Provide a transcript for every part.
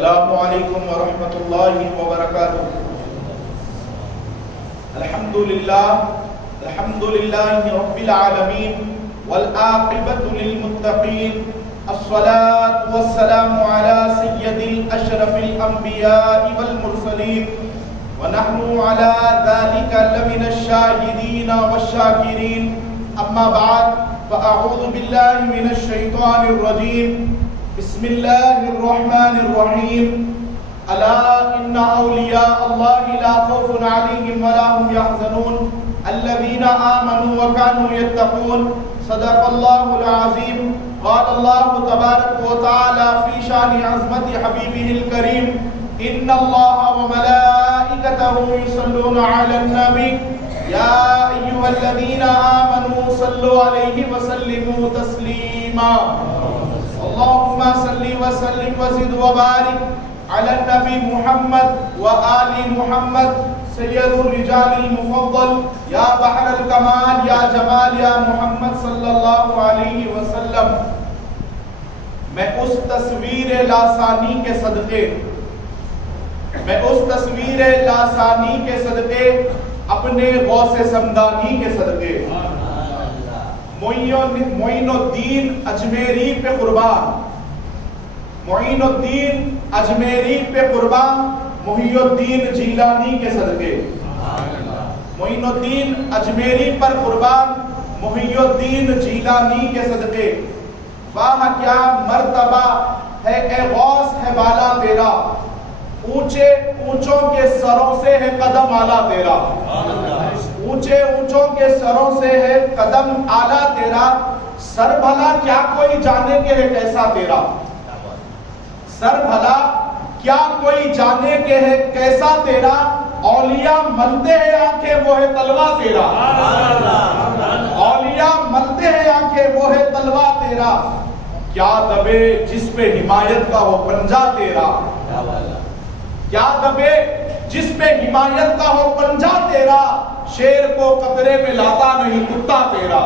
السلام علیکم ورحمۃ اللہ وبرکاتہ۔ الحمد للہ رب العالمین والعاقبۃ للمتقین، الصلاۃ والسلام علی سید الاشرف الانبیاء والمرسلین، ونحن علی ذلک لمن الشاہدین والشاکرین، اما بعد فاعوذ باللہ من الشیطان الرجیم، بسم اللہ الرحمن الرحیم، الا ان اولیاء اللہ لا خوف علیہم ولا هم يحزنون الذین آمنوا وكانوا يتقون، صدق اللہ العظیم۔ قال اللہ تبارک وتعالی فی شان عظمت حبیبہ الکریم، ان اللہ وملائکتہ یصلون علی النبی یا ایھا الذین آمنوا صلوا علیہ وسلموا تسلیما۔ اللهم صل وسلم وزد وبارك على النبي محمد وآل محمد سید الرجال المفضل، یا بحر الکمال یا جمال یا محمد صلی اللہ علیہ وسلم۔ میں اس تصویر لاسانی کے صدقے اپنے غوث سمدانی کے صدقے معین الدین اجمیری پہ قربان، معین الدین اجمیری پہ قربان، محی الدین جیلانی کے صدقے، معین الدین اجمیری پر قربان، محی الدین جیلانی کے صدقے۔ واہ کیا مرتبہ ہے اے غوث ہے بالا تیرا، اونچے اونچوں کے سروں سے ہے قدم اعلیٰ تیرا، اونچے اونچوں کے سروں سے ہے قدم اعلیٰ تیرا، سر بھلا کیا کوئی جانے کہ ہے کیسا تیرا، سر بھلا کیا کوئی جانے کہ ہے کیسا تیرا، اولیاء ملتے ہیں آنکھیں وہ ہے تلوہ تیرا، اولیاء ملتے ہیں آنکھیں وہ ہے تلوہ تیرا، کیا دبے جس پہ حمایت کا ہو پنجہ تیرا، کیا دبے جس پہ حمایت کا ہو پنجہ تیرا، شیر کو قطرے میں لاتا نہیں کتا تیرا،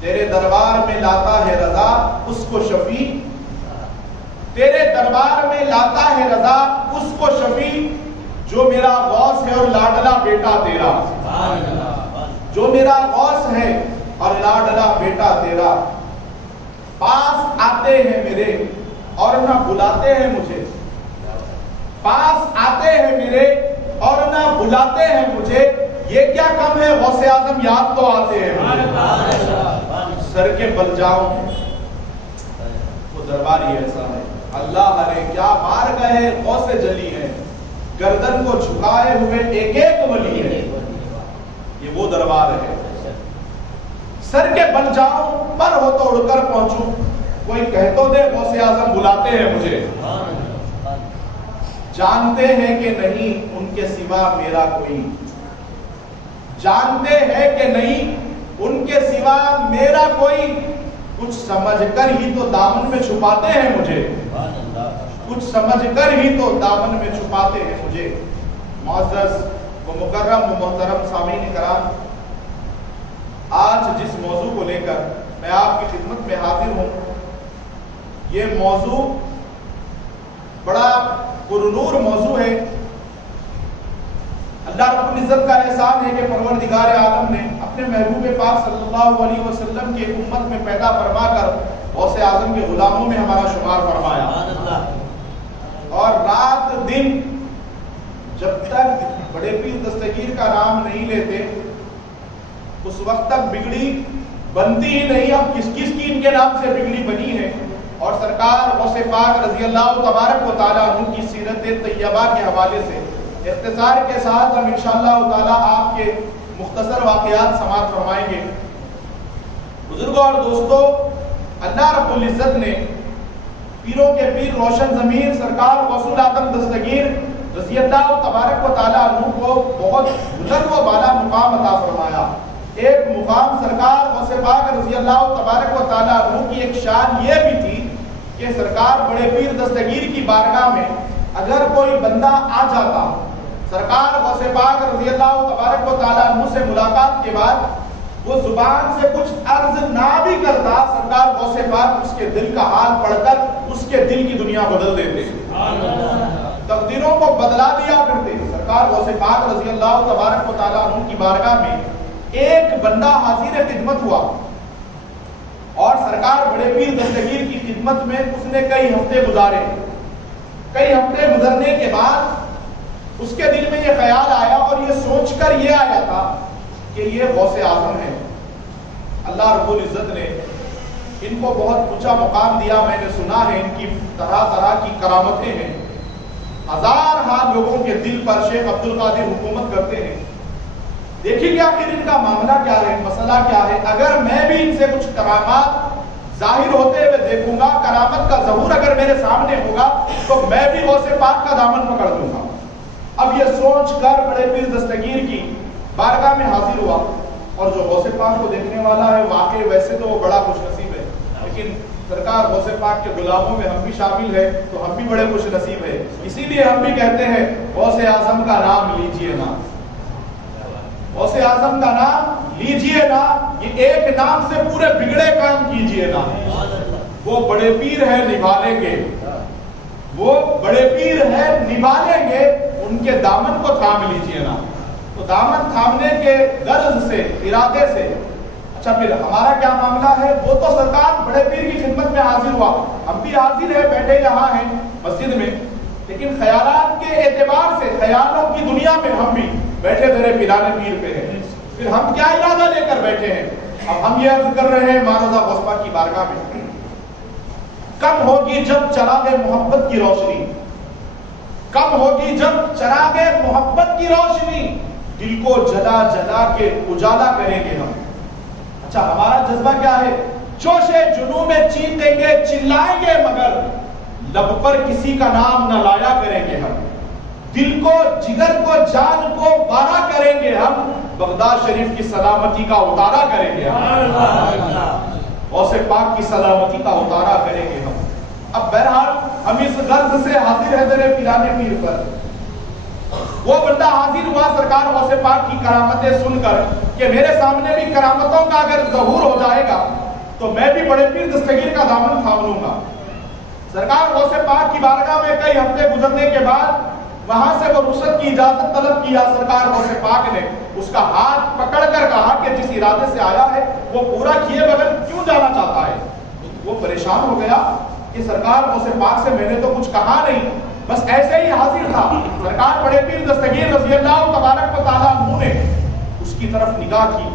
تیرے دربار میں لاتا ہے رضا اس کو شفیع، تیرے دربار میں لاتا ہے رضا اس کو شفیع، جو میرا غوث ہے اور لاڈلا بیٹا تیرا، جو میرا غوث ہے اور لاڈلا بیٹا تیرا، پاس آتے ہیں میرے اور نہ بلاتے ہیں مجھے، پاس آتے ہیں میرے اور نہ بلاتے ہیں مجھے، یہ کیا کم ہے غوث اعظم یاد تو آتے ہیں مجھے، سر کے بل جاؤں وہ دربار ہی ایسا ہے، اللہ علیہ کیا بارگاہ غوث جلی ہے، گردن کو جھکائے ہوئے ایک ایک ولی ہے، یہ وہ دربار ہے، سر کے بل جاؤں پر ہو تو اڑ کر پہنچوں، کوئی کہہ تو دے غوث اعظم بلاتے ہیں مجھے، جانتے ہیں کہ نہیں ان کے سوا میرا کوئی، جانتے ہیں کہ نہیں ان کے سوا میرا کوئی، کچھ سمجھ کر ہی تو دامن میں چھپاتے ہیں مجھے، کچھ سمجھ کر ہی تو دامن میں چھپاتے ہیں مجھے۔ معزز و مکرم و محترم سامعین کرام، آج جس موضوع کو لے کر میں آپ کی خدمت میں حاضر ہوں، یہ موضوع بڑا پرنور موضوع ہے۔ اللہ رب العزت کا احسان ہے کہ پروردگار عالم نے اپنے محبوب پاک صلی اللہ علیہ وسلم کی امت میں پیدا فرما کر غوث اعظم کے غلاموں میں ہمارا شمار فرمایا، اور رات دن جب تک بڑے پیر دستگیر کا نام نہیں لیتے اس وقت تک بگڑی بنتی ہی نہیں، اب کس کس کی ان کے نام سے بگڑی بنی ہے، اور سرکار غوث پاک رضی اللہ تبارک و تعالیٰ عنہ کی سیرت طیبہ کے حوالے سے اختصار کے ساتھ ہم انشاءاللہ تعالیٰ آپ کے مختصر واقعات سماعت فرمائیں گے۔ بزرگوں اور دوستو، اللہ رب العزت نے پیروں کے پیر روشن ضمیر سرکار غوث الاعظم دستگیر رضی اللہ تبارک و تعالیٰ عنہ کو بہت بلند و بالا مقام عطا فرمایا۔ ایک مقام سرکار غوث پاک رضی اللہ تبارک و تعالیٰ عنہ کی ایک شان یہ بھی تھی کہ سرکار بڑے پیر دستگیر کی بارگاہ میں اگر کوئی بندہ آ جاتا، سرکار غوث پاک رضی اللہ تبارک و تعالیٰ عنہ سے ملاقات کے بعد وہ زبان سے کچھ عرض نہ بھی کرتا، سرکار غوث پاک اس کے دل کا حال پڑھ کر اس کے دل کی دنیا بدل دیتے، تقدیروں کو بدلا دیا کرتے۔ سرکار غوث پاک رضی اللہ تبارک و تعالیٰ عنہ کی بارگاہ میں ایک بندہ حاضر خدمت ہوا، اور سرکار بڑے پیر دستگیر کی خدمت میں اس نے کئی ہفتے گزارے۔ کئی ہفتے گزرنے کے بعد اس کے دل میں یہ خیال آیا اور یہ سوچ کر یہ آیا تھا کہ یہ غوث اعظم ہے۔ اللہ رب العزت نے ان کو بہت اونچا مقام دیا، میں نے سنا ہے ان کی طرح طرح کی کرامتیں ہیں، ہزار ہاں لوگوں کے دل پر شیخ عبد القادر حکومت کرتے ہیں۔ دیکھیے کہ آخر ان کا معاملہ کیا ہے، مسئلہ کیا ہے۔ اگر میں بھی ان سے کچھ کرامات ظاہر ہوتے ہوئے دیکھوں گا، کرامت کا ظہور اگر میرے سامنے ہوگا تو میں بھی غوث پاک کا دامن پکڑ لوں گا۔ اب یہ سوچ کر بڑے پیر دستگیر کی بارگاہ میں حاضر ہوا، اور جو غوث پاک کو دیکھنے والا ہے واقعی ویسے تو وہ بڑا خوش نصیب ہے، لیکن سرکار غوث پاک کے غلاموں میں ہم بھی شامل ہیں تو ہم بھی بڑے خوش نصیب ہیں۔ اسی لیے ہم بھی کہتے ہیں غوث اعظم کا نام لیجئے نا، غوث اعظم کا نام لیجئے نا، یہ ایک نام سے پورے بگڑے کام کیجئے نا۔ وہ بڑے پیر ہیں، نبھا لیں گے، وہ بڑے پیر ہیں، نبھا لیں گے، ان کے دامن کو تھام لیجئے نا۔ تو دامن تھامنے کے غرض سے، ارادے سے، اچھا پھر ہمارا کیا معاملہ ہے؟ وہ تو سرکار بڑے پیر کی خدمت میں حاضر ہوا، ہم بھی حاضر ہیں، بیٹھے یہاں ہیں مسجد میں، لیکن خیالات کے اعتبار سے، خیالوں کی دنیا میں ہم بھی بیٹھے درے پیرانے پیر پہ ہیں۔ پھر ہم کیا ارادہ لے کر بیٹھے ہیں؟ اب ہم یہ عرض کر رہے ہیں معرضہ غوث پاک کی بارگاہ میں، کب ہوگی جب چراغ محبت کی روشنی، کب ہوگی جب چراغ محبت کی روشنی دل کو جلا جلا کے اجالا کریں گے ہم۔ اچھا ہمارا جذبہ کیا ہے؟ جوشے جنوں میں چیخیں گے، چلائیں گے، مگر لب پر کسی کا نام نہ لایا کریں گے ہم۔ دل کو، جگر کو، جان کو بارا کریں گے ہم، بغداد شریف کی سلامتی کا اتارا کریں گے ہم، غوث پاک کی سلامتی کا اتارا کریں گے ہم۔ اب بہرحال ہم اس غرض سے حاضر ہیں درے پیرانے پیر پر۔ وہ بندہ حاضر ہوا سرکار غوث پاک کی کرامتیں سن کر کہ میرے سامنے بھی کرامتوں کا اگر ظہور ہو جائے گا تو میں بھی بڑے پیر دستگیر کا دامن تھام لوں گا۔ سرکار غوث پاک کی بارگاہ میں کئی ہفتے گزرنے کے بعد وہاں سے وہ رخصت کی اجازت طلب کیا۔ سرکار غوث پاک نے اس کا ہاتھ پکڑ کر کہا کہ جس ارادے سے آیا ہے وہ پورا کیے بغیر کیوں جانا چاہتا ہے؟ وہ پریشان ہو گیا کہ سرکار غوث پاک سے میں نے تو کچھ کہا نہیں، بس ایسے ہی حاضر تھا۔ سرکار بڑے پیر دستگیر رضی اللہ تبارک و تعالیٰ عنہ نے اس کی طرف نگاہ کی،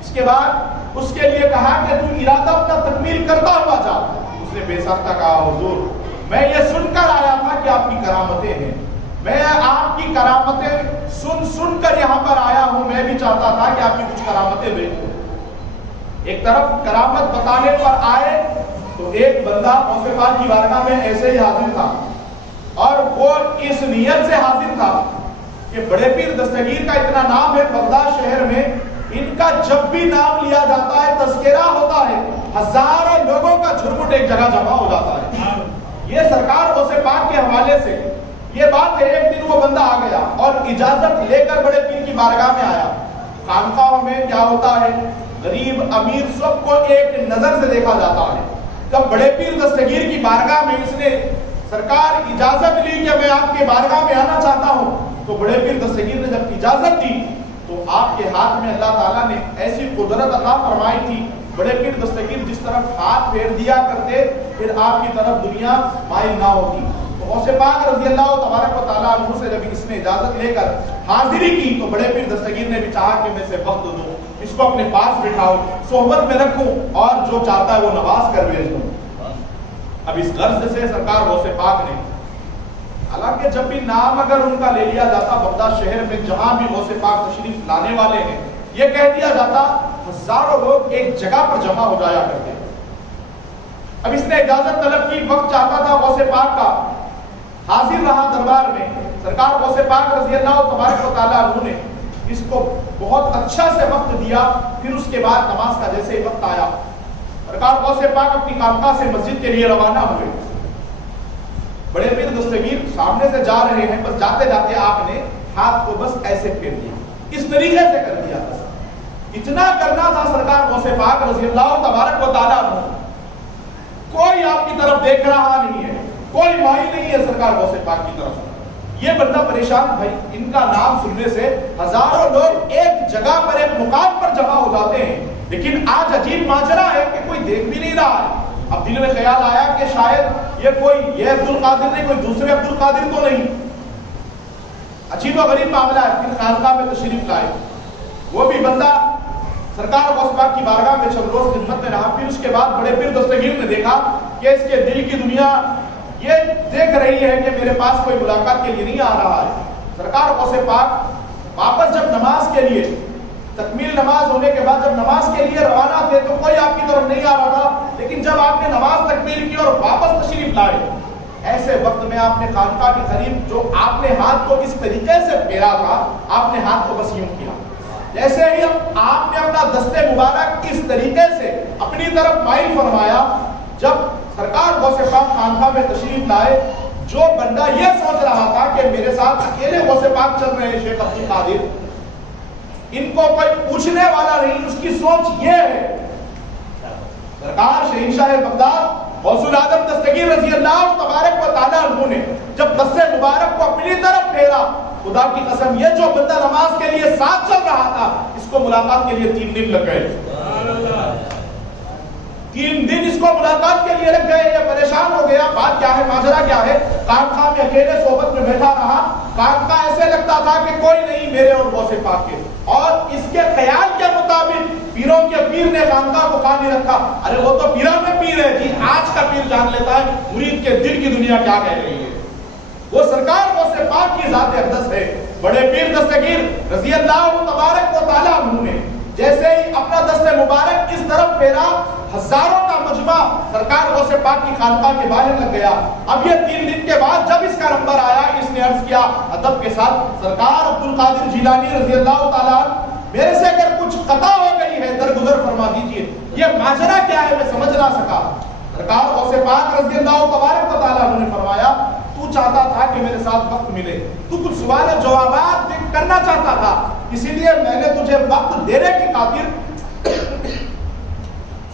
اس کے بعد اس کے لیے کہا کہ تو ارادہ اپنا تکمیل کرتا ہوا جا۔ اس نے بے ساختہ کہا حضور میں یہ سن کر آیا تھا کہ آپ کی کرامتیں ہیں، میں آپ کی کرامتیں سن کر یہاں پر آیا ہوں، میں بھی چاہتا تھا کہ آپ کی کچھ کرامتیں دیکھوں۔ ایک طرف کرامت بتانے پر آئے تو ایک بندہ غوث پاک کی بارگاہ میں ایسے ہی حاضر تھا، اور وہ اس نیت سے حاضر تھا کہ بڑے پیر دستگیر کا اتنا نام ہے بغداد شہر میں، ان کا جب بھی نام لیا جاتا ہے، تذکرہ ہوتا ہے، ہزاروں لوگوں کا جھرمٹ ایک جگہ جمع ہو جاتا ہے۔ یہ سرکار غوث پاک کے حوالے سے یہ بات ہے۔ ایک دن وہ بندہ آ گیا اور اجازت لے کر بڑے پیر کی بارگاہ میں آیا۔ خانقاہوں میں کیا ہوتا ہے، غریب امیر سب کو ایک نظر سے دیکھا جاتا ہے۔ جب بڑے پیر دستگیر کی بارگاہ میں اس نے سرکار اجازت لی کہ میں آپ کے بارگاہ میں آنا چاہتا ہوں، تو بڑے پیر دستگیر نے جب اجازت دی تو آپ کے ہاتھ میں اللہ تعالیٰ نے ایسی قدرت عطا فرمائی تھی، بڑے پیر دستگیر جس طرف ہاتھ پھیر دیا کرتے پھر آپ کی طرف دنیا مائل نہ ہوتی۔ تو غوث پاک رضی اللہ تبارک و تعالیٰ عنہ سے جب اس نے اجازت لے کر حاضری کی تو بڑے پیر دستگیر نے بھی چاہا کہ میں سے وقت دوں، اس کو اپنے پاس بٹھاؤ، صحبت میں رکھوں، اور جو چاہتا ہے وہ نواز کر بھیج دوں۔ اب اس غرض سے سرکار غوث پاک نے، حالانکہ جب بھی نام اگر ان کا لے لیا جاتا بغداد شہر میں جہاں بھی غوث پاک تشریف لانے والے ہیں، یہ کہہ دیا جاتا ہزاروں لوگ ایک جگہ پر جمع ہو جایا کرتے۔ اب اس نے اجازت طلب کی، وقت چاہتا تھا غوث پاک کا، حاضر رہا دربار میں۔ سرکار غوث پاک رضی اللہ تبارک و تعالیٰ عنہ نے اس کو بہت اچھا سے وقت دیا۔ پھر اس کے بعد نماز کا جیسے ہی وقت آیا، سرکار غوث پاک اپنی خانقاہ سے مسجد کے لیے روانہ ہوئے۔ بڑے پیر دستگیر سامنے سے جا رہے ہیں، بس جاتے جاتے آپ نے ہاتھ کو بس ایسے پھیر دیا، اس طریقے سے کر دیا۔ اتنا کرنا تھا سرکار غوث پاک رضی اللہ تبارک و تعالیٰ عنہ. کوئی آپ کی طرف دیکھ رہا نہیں ہے, کوئی مائی نہیں ہے سرکار غوث پاک کی طرف. یہ بندہ پریشان, بھائی ان کا نام سننے سے ہزاروں لوگ ایک جگہ پر ایک مقام پر جمع ہو جاتے ہیں, لیکن آج عجیب ماجرا ہے کہ کوئی دیکھ بھی نہیں رہا ہے. اب دل میں خیال آیا کہ شاید یہ عبد القادر نہیں, کوئی دوسرے عبد القادر تو نہیں. عجیب و غریب معاملہ ہے. پھر خانقاہ میں تشریف لائے, وہ بھی بندہ سرکار غوث پاک کی بارگاہ میں چند روز خدمت میں رہا. پھر اس کے بعد بڑے پیر دستگیر نے دیکھا کہ اس کے دل کی دنیا یہ دیکھ رہی ہے کہ میرے پاس کوئی ملاقات کے لیے نہیں آ رہا ہے. سرکار غوث پاک واپس جب نماز کے لیے تکمیل نماز ہونے کے بعد جب نماز کے لیے روانہ تھے تو کوئی آپ کی طرف نہیں آ رہا تھا, لیکن جب آپ نے نماز تکمیل کی اور واپس تشریف لائے, ایسے وقت میں آپ نے خانقاہ کے قریب جو آپ نے ہاتھ کو اس طریقے سے پھیرا تھا, آپ نے ہاتھ کو بس یوں کیا جیسے ہی آپ نے اپنا دستے مبارک اس طریقے سے اپنی طرف مائل فرمایا. جب سرکار غوث پاک خانقاہ میں تشریف لائے, جو بندہ یہ سوچ رہا تھا کہ میرے ساتھ اکیلے غوث پاک چل رہے ہیں شیخ عبد القادر, ان کو کوئی پوچھنے والا نہیں, اس کی سوچ یہ ہے. سرکار شہنشاہ بغداد غوث العظم دستگیر رضی اللہ تبارک و تعالیٰ عنہ نے جب دستے مبارک کو اپنی طرف پھیرا, خدا کی قسم یہ جو بندہ نماز کے لیے ساتھ چل رہا تھا, اس کو ملاقات کے لیے 3 دن لگ گئے. 3 دن اس کو ملاقات کے لیے لگ گئے. یہ پریشان ہو گیا, بات کیا ہے, ماجرا کیا ہے. خانقاہ میں اکیلے صحبت میں بیٹھا رہا. خانقاہ ایسے لگتا تھا کہ کوئی نہیں میرے اور غوث پاک کے, اور اس کے خیال کے مطابق پیروں کے پیر نے خانقاہ کو خالی رکھا. ارے وہ تو پیروں میں پیر ہے جی, آج کا پیر جان لیتا ہے مرید کے دل کی دنیا کیا کہہ رہی ہے. وہ سرکار غوث پاک کی ذات اقدس ہے. بڑے پیر دستگیر رضی اللہ تبارک و تعالیٰ عنہ نے جیسے ہی اپنا دست مبارک اس طرف پھیرا, ہزاروں کا مجمع سرکار غوث پاک کی خانقاہ کے باہر لگ گیا. اب یہ 3 دن کے بعد جب اس کا نمبر آیا, اس نے عرض کیا ادب کے ساتھ, سرکار عبد القادر جیلانی رضی اللہ تعالیٰ میرے سے اگر کچھ قطع ہو گئی ہے درگزر فرما دیجیے, یہ ماجرا کیا ہے, میں سمجھ نہ سکا. سرکار غوث پاک رضی اللہ تبارک و تعالیٰ نے فرمایا, تو چاہتا تھا کہ میرے ساتھ وقت ملے, تو کچھ سوال و جوابات کرنا چاہتا تھا, اسی لیے میں نے تجھے وقت دینے کی خاطر.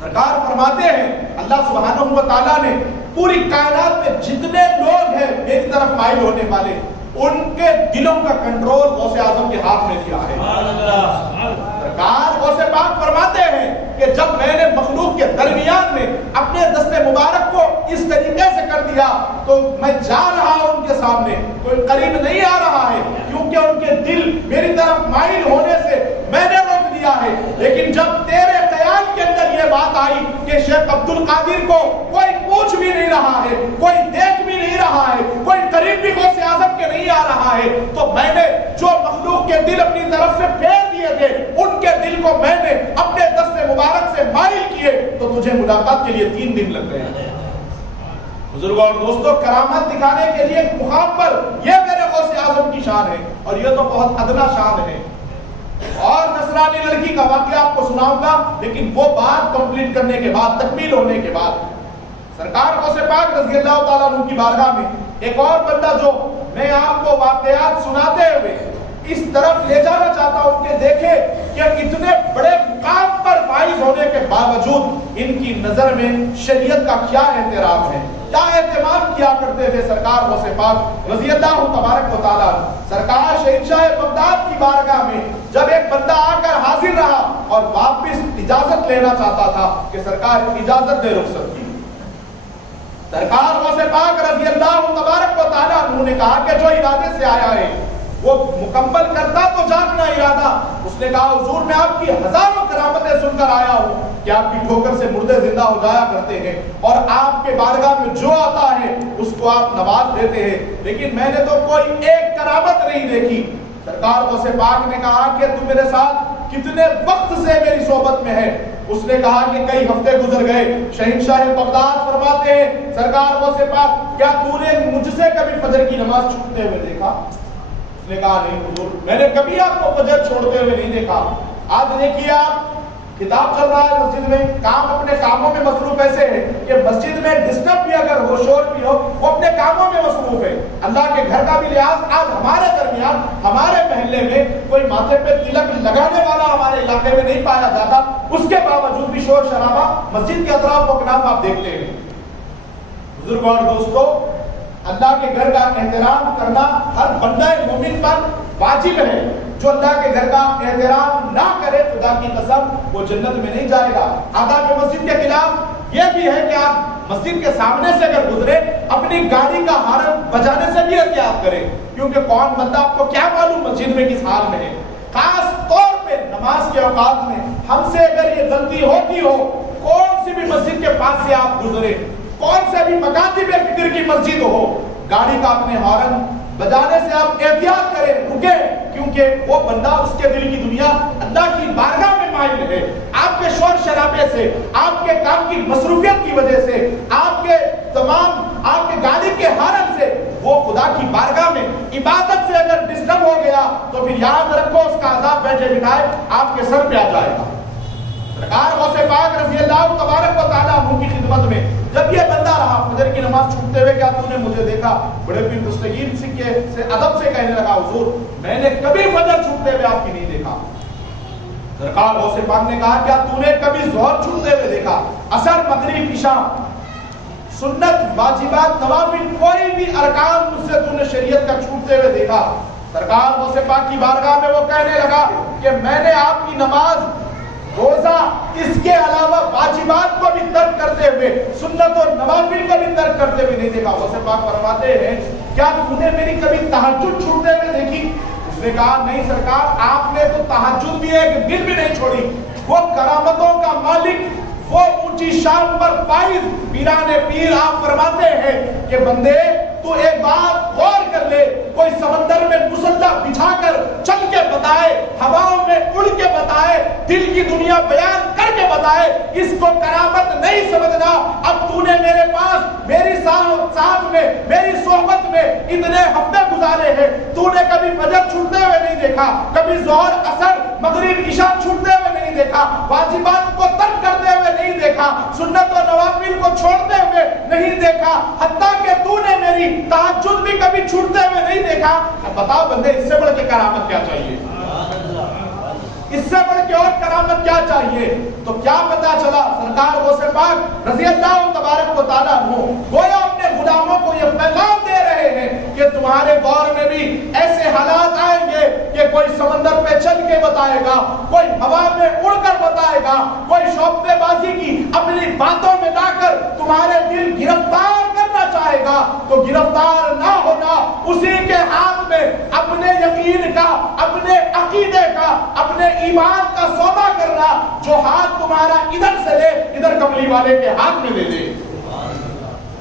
سرکار فرماتے ہیں اللہ سبحانہ و تعالیٰ نے پوری کائنات میں جتنے لوگ ہیں میری طرف مائل ہونے والے, ان کے دلوں کا کنٹرول غوث اعظم کے ہاتھ میں دیا ہے. سرکار غوث پاک فرماتے ہیں کہ جب میں نے مخلوق کے درمیان میں اپنے دستے مبارک کو اس طریقے سے کر دیا تو میں جا رہا ہوں ان کے سامنے, کوئی قریب نہیں آ رہا ہے, کیونکہ ان کے دل میری طرف مائل ہونے سے میں نے روک دیا ہے. لیکن جب تیرے خیال کے اندر یہ بات آئی کہ شیخ عبد القادر کو کوئی پوچھ بھی نہیں رہا ہے, کوئی دیکھ بھی نہیں رہا ہے, کوئی قریب بھی غوث اعظم کے نہیں آ رہا ہے, تو میں نے جو مخلوق کے دل اپنی طرف سے پھیر دیے تھے ان کے دل کو میں نے اپنے دست مبارک سے مائل کیے, تو تجھے ملاقات کے لیے 3 دن لگ گئے. بزرگوں اور دوستوں, کرامت دکھانے کے لیے ایک مقام پر یہ میرے غوث اعظم کی شان ہے, اور یہ تو بہت ادنا شان ہے. اور نصرانی لڑکی کا واقعہ آپ کو سناؤں گا, لیکن وہ بات کمپلیٹ کرنے کے بعد, تکمیل ہونے کے بعد. سرکار غوث پاک رضی اللہ تعالیٰ عنہ کی بارگاہ میں ایک اور بندہ جو میں آپ کو واقعات سناتے ہوئے اس طرف لے جانا چاہتا ہوں کہ دیکھیں کہ اتنے بڑے مقام پر فائز ہونے کے باوجود ان کی نظر میں شریعت کا کیا احترام ہے, کیا اہتمام کیا کرتے تھے سرکار غوث پاک رضی اللہ تبارک و تعالیٰ. سرکار شہنشاہ بغداد کی بارگاہ میں جب ایک بندہ آ کر حاضر رہا اور واپس اجازت لینا چاہتا تھا کہ سرکار اجازت دے رخصت کی, سرکار غوث پاک رضی اللہ تبارک و تعالیٰ انہوں نے کہا کہ جو ارادے سے آیا ہے وہ مکمل کرتا تو جاننا ارادہ. اس نے کہا حضور میں آپ کی ہزاروں کرامتیں سن کر آیا ہوں کہ آپ کی ٹھوکر سے مردے زندہ ہو جایا کرتے ہیں, اور آپ کے بارگاہ میں جو آتا ہے اس کو آپ نواز دیتے ہیں, لیکن میں نے تو کوئی ایک کرامت نہیں دیکھی. سرکار غوث پاک نے کہا کہ تم میرے ساتھ کتنے وقت سے میری صحبت میں ہے. اس نے کہا کہ کئی ہفتے گزر گئے. شہنشاہ بغداد فرماتے ہیں سرکار غوث پاک کیا تو نے مجھ سے کبھی فجر کی نماز چھوڑتے ہوئے دیکھا؟ اس نے کہا نہیں حضور, میں نے کبھی آپ کو فجر چھوڑتے ہوئے نہیں دیکھا. آج دیکھیے آپ خطاب چل رہا ہے مسجد میں، کام اپنے کاموں میں مصروف ایسے ہے کہ مسجد میں ڈسٹرب بھی اگر ہو، شور بھی ہو، وہ اپنے کاموں میں مصروف ہے۔ اللہ کے گھر کا بھی لحاظ آج ہمارے درمیان، ہمارے محلے میں کوئی ماتھے پہ تلک لگانے والا ہمارے علاقے میں نہیں پایا جاتا، اس کے باوجود بھی شور شرابہ مسجد کے اطراف و اکناف آپ دیکھتے ہیں۔ بزرگوں اور دوستو، اللہ کے گھر کا احترام کرنا ہر بندہ مومن پر واجب ہے۔ جو اللہ کے گھر کا احترام نہ کرے، خدا کی قسم وہ جنت میں نہیں جائے گا۔ آداب مسجد کے خلاف یہ بھی ہے کہ آپ مسجد کے سامنے سے اگر گزرے، اپنی گاڑی کا ہارن بجانے سے بھی احتیاط کریں، کیونکہ کون بندہ آپ کو کیا معلوم مسجد میں کس حال میں ہے۔ خاص طور پہ نماز کے اوقات میں ہم سے اگر یہ غلطی ہوتی ہو، کون سی بھی مسجد کے پاس سے آپ گزرے، کون سے بھی مکاتب فکر کی مسجد ہو، گاڑی کا اپنے ہارن بجانے سے آپ احتیاط کریں، رکیں، کیونکہ وہ بندہ، اس کے دل کی دنیا اللہ کی بارگاہ میں مائل ہے۔ آپ کے شور شرابے سے، آپ کے کام کی مصروفیت کی وجہ سے، آپ کے گاڑی کے ہارن سے وہ خدا کی بارگاہ میں عبادت سے اگر ڈسٹرب ہو گیا تو پھر یاد رکھو اس کا عذاب بیٹھے بٹھائے آپ کے سر پہ آ جائے گا۔ سرکار غوث پاک رضی اللہ تبارک و تعالیٰ عنہ کی خدمت میں جب یہ بندہ رہا، فجر کی نماز چھوٹتے ہوئے، کیا تو نے مجھے دیکھا؟ بڑے پیر دستگیر سے ادب سے کہنے لگا، حضور میں نے کبھی فجر چھوٹتے ہوئے آپ کی نہیں دیکھا۔ سرکار غوث پاک نے کہا، کیا تو نے کبھی ظہر چھوٹتے ہوئے دیکھا؟ عصر، مغرب، عشاء، سنت، واجبات، نوافل، کوئی بھی ارکان مجھ سے تو نے شریعت کا چھوٹتے ہوئے دیکھا؟ سرکار غوث پاک کی بارگاہ میں وہ کہنے لگا کہ میں نے آپ کی نماز، روزہ، اس کے علاوہ واجبات کو بھی ترک کرتے ہوئے، سنت اور نوافل کو بھی ترک کرتے ہوئے نہیں دیکھا۔ غوث پاک فرماتے ہیں، کیا تو نے میری کبھی تہجد چھوٹتے ہوئے دیکھی؟ اس نے کہا، نہیں سرکار، آپ نے تو تہجد بھی ایک دن بھی نہیں چھوڑی۔ وہ کرامتوں کا مالک، وہ اونچی شان پر فائز پیران پیر آپ فرماتے ہیں کہ بندے تو ایک بات غور کر لے، کوئی سمندر میں مسلح بچھا کر چل کے بتائے، ہواؤں میں اڑ کے بتائے، دل کی دنیا بیان کر کے بتائے، اس کو کرامت نہیں سمجھنا۔ اب تو نے میرے پاس، میری ساتھ میں، میری صحبت میں اتنے ہفتے گزارے ہیں، تو نے کبھی فجر چھوٹتے ہوئے نہیں دیکھا، کبھی ظہر، عصر، مغرب، عشاء چھوٹتے ہوئے نہیں دیکھا، واجبات کو ترک کرتے ہوئے نہیں دیکھا، سنت و نوافل کو چھوڑتے ہوئے نہیں دیکھا، حتیٰ کہ تو نے میری تہجد بھی کبھی چھوٹتے ہوئے نہیں دیکھا۔ اب بتاؤ بندے، اس سے بڑھ کے کرامت کیا چاہیے؟ اس سے بڑھ کے اور کرامت کیا چاہیے؟ تو کیا پتا چلا، سرکار غوث پاک رضی اللہ تبارک و تعالیٰ عنہ گویا اپنے غلاموں کو یہ پیغام دے رہے ہیں کہ تمہارے دور میں بھی ایسے حالات آئیں گے کہ کوئی سمندر پہ چل کے بتائے گا، کوئی ہوا میں اڑ کر بتائے گا، کوئی شوقے بازی کی اپنی باتوں میں لا کر تمہارے دل گرفتار کرنا چاہے گا، تو گرفتار نہ ہونا، اسی کے ہاتھ میں اپنے یقین کا، اپنے عقیدے کا، اپنے ایمان کا سودا کرنا، جو ہاتھ تمہارا ادھر سے لے، ادھر کملی والے کے ہاتھ میں دے دے۔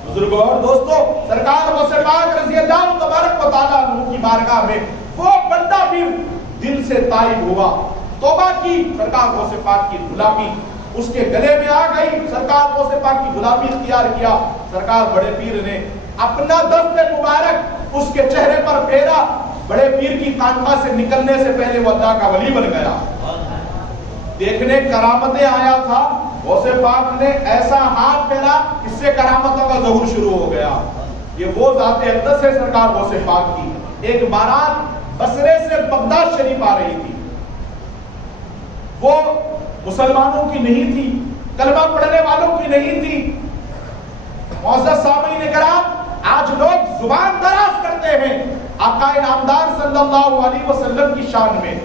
بزرگوں اور دوستو، سرکار غوث پاک رضی اللہ تبارک و تعالیٰ عنہ کی بارگاہ میں وہ بندہ بھی دل سے تائب ہوا، توبہ کی، سرکار غوث پاک کی غلامی اس کے گلے میں آ گئی، سرکار غوث پاک کی غلامی اختیار کیا۔ سرکار بڑے پیر نے اپنا دست مبارک اس کے چہرے پر پھیرا، بڑے پیر کی خانقاہ سے نکلنے سے پہلے وہ اللہ کا ولی بن گیا۔ دیکھنے کرامتیں آیا تھا، غوث پاک نے ایسا ہاتھ پھیلا، اس سے کرامتوں کا ظہور شروع ہو گیا۔ یہ وہ ذات اقدس ہے سرکار غوث پاک کی۔ ایک بارات بصرے سے بغداد شریف آ رہی تھی، وہ مسلمانوں کی نہیں تھی، کلمہ پڑھنے والوں کی نہیں تھی۔ معزز سامعین کرام، آج لوگ زبان دراز کرتے ہیں آقا نامدار صلی اللہ علیہ وسلم کی شان میں،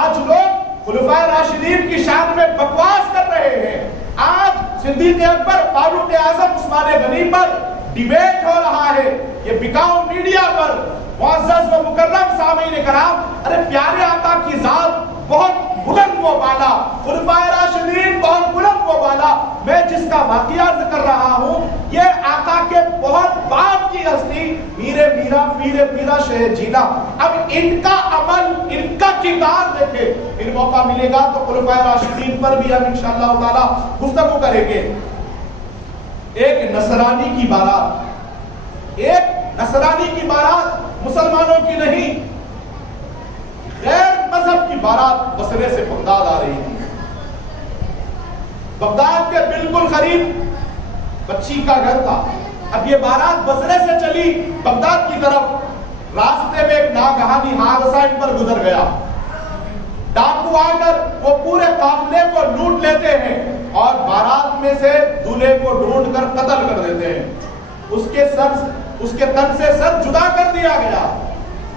آج لوگ خلفائے راشدین کی شان میں بکواس کر رہے ہیں، آج صدیق اکبر، فاروق اعظم، عثمان غنی پر ڈیبیٹ ہو رہا ہے، یہ بکاؤ میڈیا پر۔ معزز و مکرم سامعین کرام، ارے پیارے آقا کی ذات بہت بلند و بالا، خلفائے راشدین بہت بلند و بالا، میں جس کا واقعہ ذکر رہا ہوں یہ آقا کے بہت بعد کی ہستی میرے میرا پیر پیرا شہ جینا۔ اب ان کا عمل، ان کا کردار دیکھیں، پھر موقع ملے گا تو خلفائے راشدین پر بھی ہم انشاءاللہ تعالی گفتگو کریں گے۔ ایک نصرانی کی بارات، ایک نصرانی کی بارات، مسلمانوں کی نہیں، غیر مذہب کی بارات بصرے سے بغداد آ رہی تھی۔ بغداد کے بالکل قریب بچی کا گھر تھا. اب یہ بارات بصرے سے چلی بغداد کی طرف. راستے میں ایک ناگہانی حادثہ ان پر گزر گیا. ڈاکو آ کر وہ پورے قافلے کو لوٹ لیتے ہیں اور بارات میں سے دولہے کو ڈھونڈ کر قتل کر دیتے ہیں. اس کے تن سے سر جدا کر دیا گیا.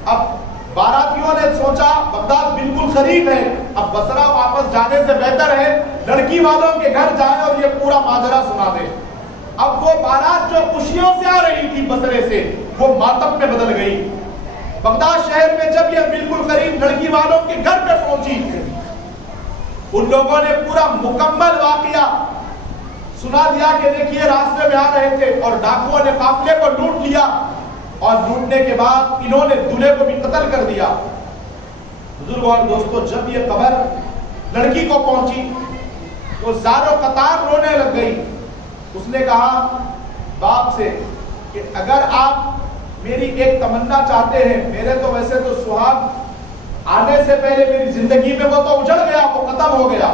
اب باراتیوں نے سوچا بغداد بالکل قریب ہے, اب بصرہ واپس جانے سے بہتر ہے لڑکی والوں کے گھر جائیں اور یہ پورا ماجرا سنا دیں. اب وہ بارات جو خوشیوں سے آ رہی تھی بصرے سے وہ ماتم میں بدل گئی. بغداد شہر میں جب یہ بالکل قریب لڑکی والوں کے گھر پہ پہنچی, ان لوگوں نے پورا مکمل واقعہ سنا دیا کہ دیکھیے راستے میں آ رہے تھے اور ڈاکوؤں نے قافلے کو لوٹ لیا, اور لوٹنے کے بعد انہوں نے دولہے کو بھی قتل کر دیا. بزرگوں اور دوستو, جب یہ خبر لڑکی کو پہنچی وہ زاروں قطار رونے لگ گئی. اس نے کہا باپ سے کہ اگر آپ میری ایک تمنا چاہتے ہیں, میرے تو ویسے تو سہاگ آنے سے پہلے میری زندگی میں وہ تو اجڑ گیا, وہ ختم ہو گیا.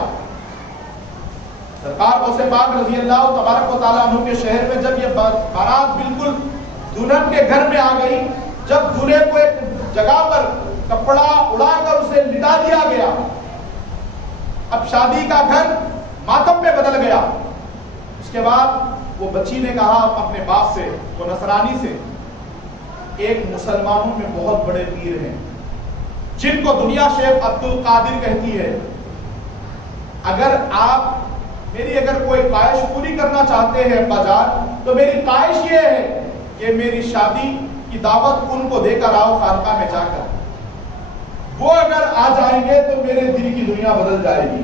سرکار غوث پاک رضی اللہ تبارک و تعالیٰ عنہ کے شہر میں جب یہ بارات بالکل دلہن کے گھر میں آ گئی, جب دولہے کو ایک جگہ پر کپڑا اڑا کر اسے لٹا دیا گیا, اب شادی کا گھر ماتم میں بدل گیا. اس کے بعد وہ بچی نے کہا اپنے باپ سے, وہ نصرانی سے, ایک مسلمانوں میں بہت بڑے پیر ہیں جن کو دنیا شیخ عبد القادر کہتی ہے, اگر آپ میری اگر کوئی خواہش پوری کرنا چاہتے ہیں ابا جان, تو میری خواہش یہ ہے کہ میری شادی کی دعوت ان کو دے کر آؤ خانقاہ میں جا کر. وہ اگر آ جائیں گے تو میرے دل کی دنیا بدل جائے گی,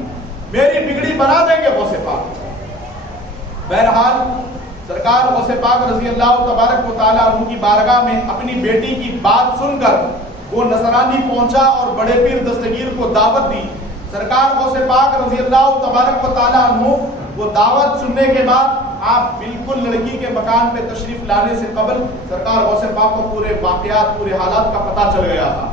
میری بگڑی بنا دیں گے غوث پاک. بہرحال سرکار غوث پاک رضی اللہ تبارک و تعالیٰ عنہ کی بارگاہ میں اپنی بیٹی کی بات سن کر وہ نصرانی پہنچا اور بڑے پیر دستگیر کو دعوت دی. سرکار غوث پاک رضی اللہ تبارک و تعالیٰ عنہ وہ دعوت سننے کے بعد آپ بالکل لڑکی کے مکان پہ تشریف لانے سے قبل سرکار غوث پاک کو پورے واقعات پورے حالات کا پتہ چل گیا تھا,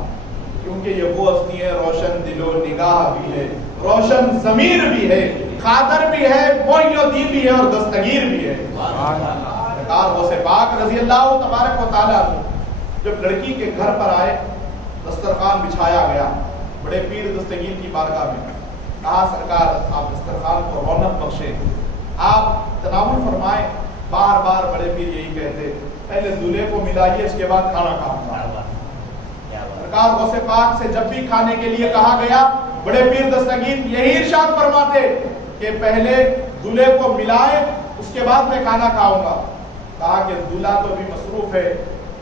کیونکہ یہ وہ ہستی ہے روشن دل و نگاہ بھی ہے, روشن ضمیر بھی ہے, قادر بھی ہے, معین بھی ہے اور دستگیر بھی ہے. سرکار غوث پاک رضی اللہ تبارک و تعالیٰ جب لڑکی کے گھر پر آئے, دسترخوان بچھایا گیا بڑے پیر دستگیر کی بارگاہ میں. کہا سرکار آپ دسترخوان کو رونق بخشے, آپ تناول فرمائیں. بار بار بڑے پیر یہی کہتے, پہلے دولہے کو ملائیے اس کے بعد کھانا کھاؤں. سرکار غوث پاک سے جب بھی کھانے کے لیے کہا گیا بڑے پیر دستگیر یہی ارشاد فرماتے کہ پہلے دولہے کو ملائیں اس کے بعد میں کھانا کھاؤں گا. کہا کہ دولہا تو بھی مصروف ہے,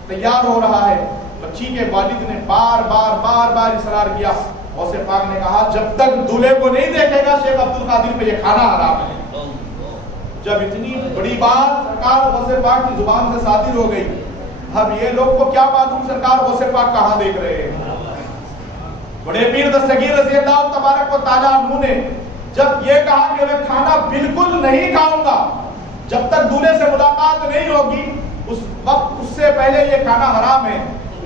تیار ہو رہا ہے. بچی کے والد نے بار بار اصرار کیا. غوث پاک نے کہا جب تک دولہے کو نہیں دیکھے گا شیخ عبد القادر پہ یہ کھانا حرام ہے. جب اتنی بڑی بات سرکار غوث پاک کی زبان سے صادر ہو گئی, اب یہ لوگ کو کیا معلوم سرکار غوث پاک کہاں دیکھ رہے ہیں. بڑے پیر دستگیر رضی اللہ تبارک و تعالیٰ عنہ نے جب یہ کہا کہ میں کھانا بالکل نہیں کھاؤں گا جب تک دولہے سے ملاقات نہیں ہوگی, اس وقت اس سے پہلے یہ کھانا حرام ہے,